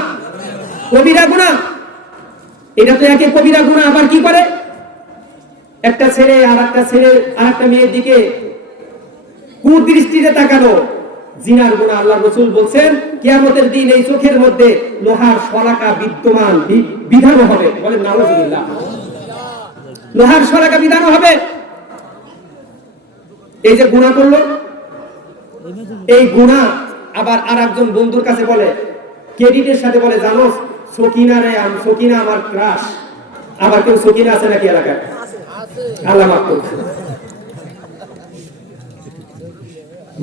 কবিরা গুনাহ। এটা তো একে কবিরা গুনাহ। আবার কি করে? একটা ছেলে আর একটা মেয়ের দিকে কুদৃষ্টিতে তাকানো, জিনার গুনাহ। আল্লাহ রাসূল বলছেন কিয়ামতের দিন এই চোখের মধ্যে লোহার শলাকা বিদ্যমান বিধানো হবে। বলেন নাউযুবিল্লাহ। লোহার শলাকা বিধানো হবে। এই যে গুনাহ করলো, এই গুনাহ আবার আরেকজন বন্ধুর কাছে বলে, ক্রেডিটের সাথে বলে, জানো সকিনা আমার ক্রাশ। আবার কেউ সকিনা আছে নাকি এলাকায়? আল্লাহ মাফ করুন।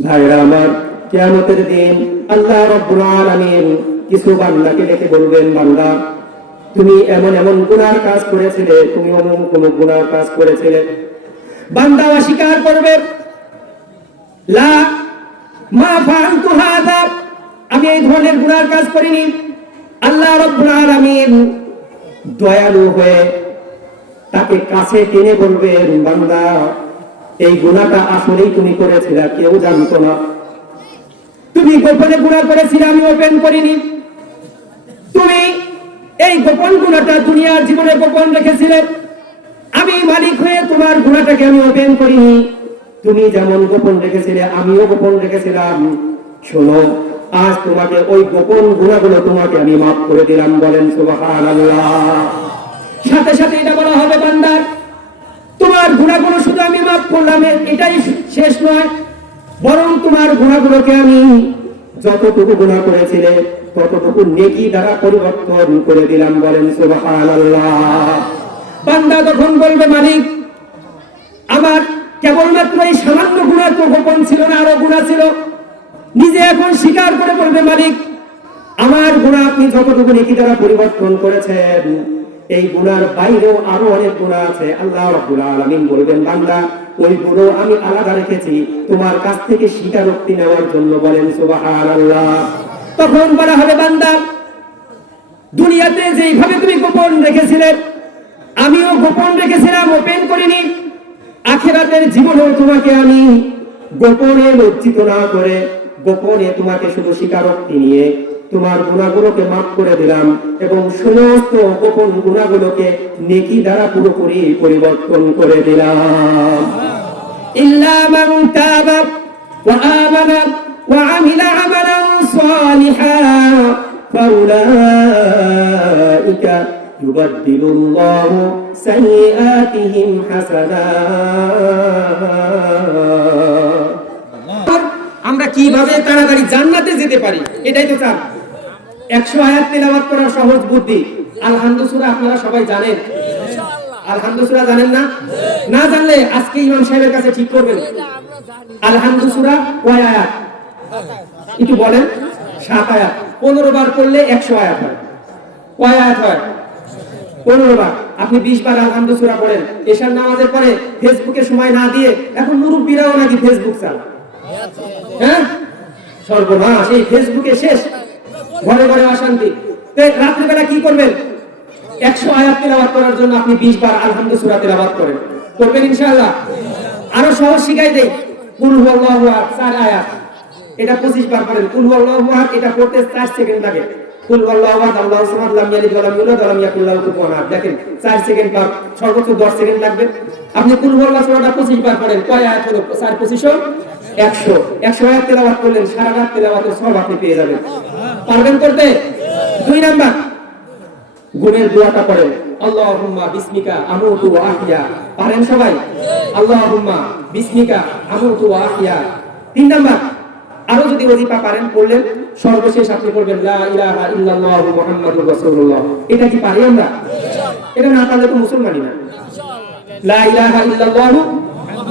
ভাইরা আমার, কিয়ামতের দিন আল্লাহ রাব্বুল আলামিন কিছু বান্দাকে ডেকে বলবেন, বান্দা তুমি এমন এমন গুনার কাজ করেছিলে, তুমি অমুক কোন গুনার কাজ করেছিলে। বান্দা অস্বীকার করবে, লা মা ফাআলতু হাযা, আমি এই ধরনের গুনার কাজ করিনি। আল্লাহ রাব্বুল আলামিন দয়ালু হয়ে তাকে কাছে টেনে বলবেন, বান্দা এই গুনাহটা আসলেই তুমি করেছিলে, কেউ জানতো না। তুমি গোপনে গুনাহ করেছিলে, আমি ওপেন করিনি। তুমি এই গোপন গুনাহটা দুনিয়ার জীবনে গোপন রেখেছিলে, আমি মালিক হয়ে তোমার গুনাহটাকে আমি ওপেন করিনি। তুমি যেমন গোপন রেখেছিলে, আমিও গোপন রেখেছিলাম। শোনো, আজ তোমাকে ওই গোপন গুনাহগুলো তোমাকে আমি মাফ করে দিলাম। বলেন সুবহানাল্লাহ। সাথে সাথে এটা বলা হবে, বান্দার তোমার গুনাহগুলো শুধু আমি মাফ করলাম, এটাই শেষ নয়, বরং তোমার গুনাহগুলোকে আমি যতটুকু গুনাহ করেছিলে ততটুকু নেকি দ্বারা পরিবর্তন করে দিলাম। বলেন সুবহানাল্লাহ। বান্দা তখন বলবে, মালিক আমার কেবলমাত্র এই সামান্য গুনাহ তো গোপন ছিল না, আরো গুনাহ ছিল। নিজে এখন স্বীকার করে বলবে, মালিক আমার গুনাহ আপনি যতটুকু নেকি দ্বারা পরিবর্তন করেছেন, এই গুনার বাইরেও আরো অনেক গুনাহ আছে। আল্লাহ রাব্বুল আলামিন বলবেন, বান্দা ওই গুনাহ আমি আলাদা রেখেছি তোমার কাছ থেকে স্বীকারোক্তি নেওয়ার জন্য। বলেন সুবহানাল্লাহ। তখন বলা হবে, বান্দা দুনিয়াতে যেইভাবে তুমি গোপন রেখেছিলে আমিও গোপন রেখেছিলাম, ওপেন করিনি। আখিরাতের জীবনেও তোমাকে আমি গোপনে লজ্জিত না করে গোপনে তোমাকে শুধু স্বীকারোক্তি নিয়ে তোমার গুনাহগুলোকে মাফ করে দিলাম এবং সমস্ত গোপন গুনাহগুলোকে নেকি দ্বারা পুরোপুরি পরিবর্তন করে দিলাম। ইল্লা মান তাবা ওয়া আমানা ওয়া আমিলা আমালান সালিহান ফাউলাইকা ইউবাদদিলুল্লাহু সাইয়্যাতিহিম হাসানাত। আমরা কিভাবে তাড়াতাড়ি জান্নাতে যেতে পারি এটাই তো চান। 100 আয়াত তেলাওয়াত করার সহজ বুদ্ধি। আলহামদুলিল্লাহ সূরা আপনারা সবাই জানেন, আলহামদুলিল্লাহ সূরা জানেন না? না জানলে আজকে ইমাম সাহেবের কাছে ঠিক করবেন। আলহামদুলিল্লাহ সূরা কয় আয়াত একটু বলেন? 7 আয়াত। 15 বার করলে 100 আয়াত হয়। কয় আয়াত হয়? 15 বার। আপনি 20 বার আলহামদুলিল্লাহ সূরা পড়েন। এশার নামাজের পরে ফেসবুকে সময় না দিয়ে, এখন মুরব্বিরাও নাকি ফেসবুক চালায়। হ্যাঁ, সর্বনাশ, এই ফেসবুকে শেষ, ঘরে ঘরে অশান্তি। রাত্রিবেলা কি করবেন? 100 আয়াত তেলাওয়াত করার জন্য আপনি 20 বার আলহামদুলিল্লাহ সূরা তেলাওয়াত করেন, করবেন ইনশাআল্লাহ। আরো সহজ শিখাই দেই, কুল হুয়াল্লাহু আহাদ 4 আয়াত, এটা 25 বার করেন। কুল হুয়াল্লাহু আহাদ এটা পড়তে 4 সেকেন্ড লাগে। কুল হুয়াল্লাহু আহাদ আল্লাহুস সামাদ লাম ইয়ালিদ ওয়া লাম ইউলাদ ওয়া লাম ইয়াকুল লাহু কুফুয়ান আহাদ, দেখেন 4 সেকেন্ড বা সর্বোচ্চ 10 সেকেন্ড লাগবে। আপনি কুল হুয়াল্লাহু সূরাটা 25 বার পড়েন, কয় আয়াত হলো? 4 25 100। 100 আয়াত তেলাওয়াত করলেন, সারা রাত তেলাওয়াতের সওয়াব আপনি পেয়ে যাবেন। পারবেন করতে? 2 নাম্বার, গুণের দোয়াটা পড়েন, আল্লাহুম্মা বিসমিকা আমুতু ওয়া আহইয়া। পারেন সবাই? আল্লাহুম্মা বিসমিকা আমুতু ওয়া আহইয়া। 3 নাম্বার, আরো যদি ওজিফা পারেন পড়লেন, সর্বশেষ আপনি পড়বেন লা ইলাহা ইল্লাল্লাহু মুহাম্মাদুর রাসূলুল্লাহ। এটা কি পারি আমরা? এটা না পারলে তো মুসলমানই না। লা ইলাহা ইল্লাল্লাহু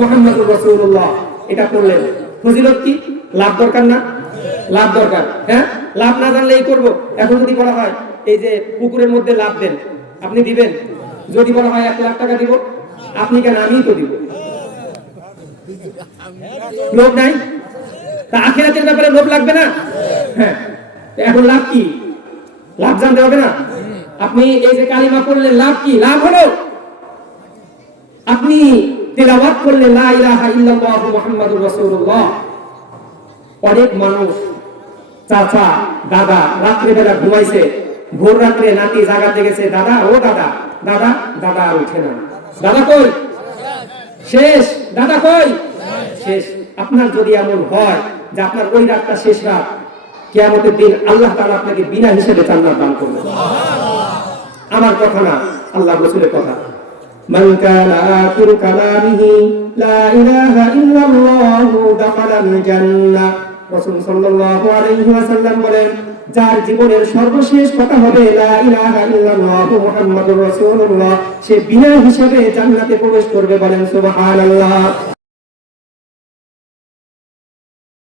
মুহাম্মাদুর রাসূলুল্লাহ, এটা পড়লেন। ফজিলত কি? লাভ দরকার না? লাভ দরকার। হ্যাঁ, লাভ না জানলেই করব। এখন যদি বলা হয় এই যে পুকুরের মধ্যে লাভ দেন, আপনি দিবেন? যদি বলা হয় 1 লাখ টাকা দিব, আপনি কেন? আমিই তো দিব। লোভ নাই? তা আখিরাতের ব্যাপারে লোভ লাগবে না? হ্যাঁ, এখন লাভ কি? লাভ জানতে হবে না? আপনি এই যে কালিমা পড়লেন, লাভ কি? লাভ হলো আপনি তেলাওয়াত করলে লা ইলাহা ইল্লাল্লাহু মুহাম্মাদুর রাসূলুল্লাহ। অনেক মানুষ, চাচা দাদা রাত্রিবেলা ঘুমাইছে, ভোর রাত্রে নাতি জাগাতে গেছে, দাদা ও দাদা, দাদা দাদা আর উঠে না। দাদা কই? শেষ। দাদা কই? শেষ। আপনার যদি এমন হয় যে আপনার ওই রাতটা শেষ রাত, কিয়ামতের দিন আল্লাহ তাআলা আপনাকে বিনা হিসেবে জান্নাত দান করবে। আমার কথা না, আল্লাহ রাসূলের কথা। মান কানা আখিরু কালামিহি লা ইলাহা ইল্লাল্লাহু দাখালাল জান্নাহ। রাসূল সাল্লাল্লাহু আলাইহি ওয়াসাল্লাম বলেন, যার জীবনের সর্বশেষ কথা হবে লা ইলাহা ইল্লাল্লাহু মুহাম্মাদুর রাসূলুল্লাহ, সে বিনা হিসাবে জান্নাতে প্রবেশ করবে। বলেন সুবহানাল্লাহ।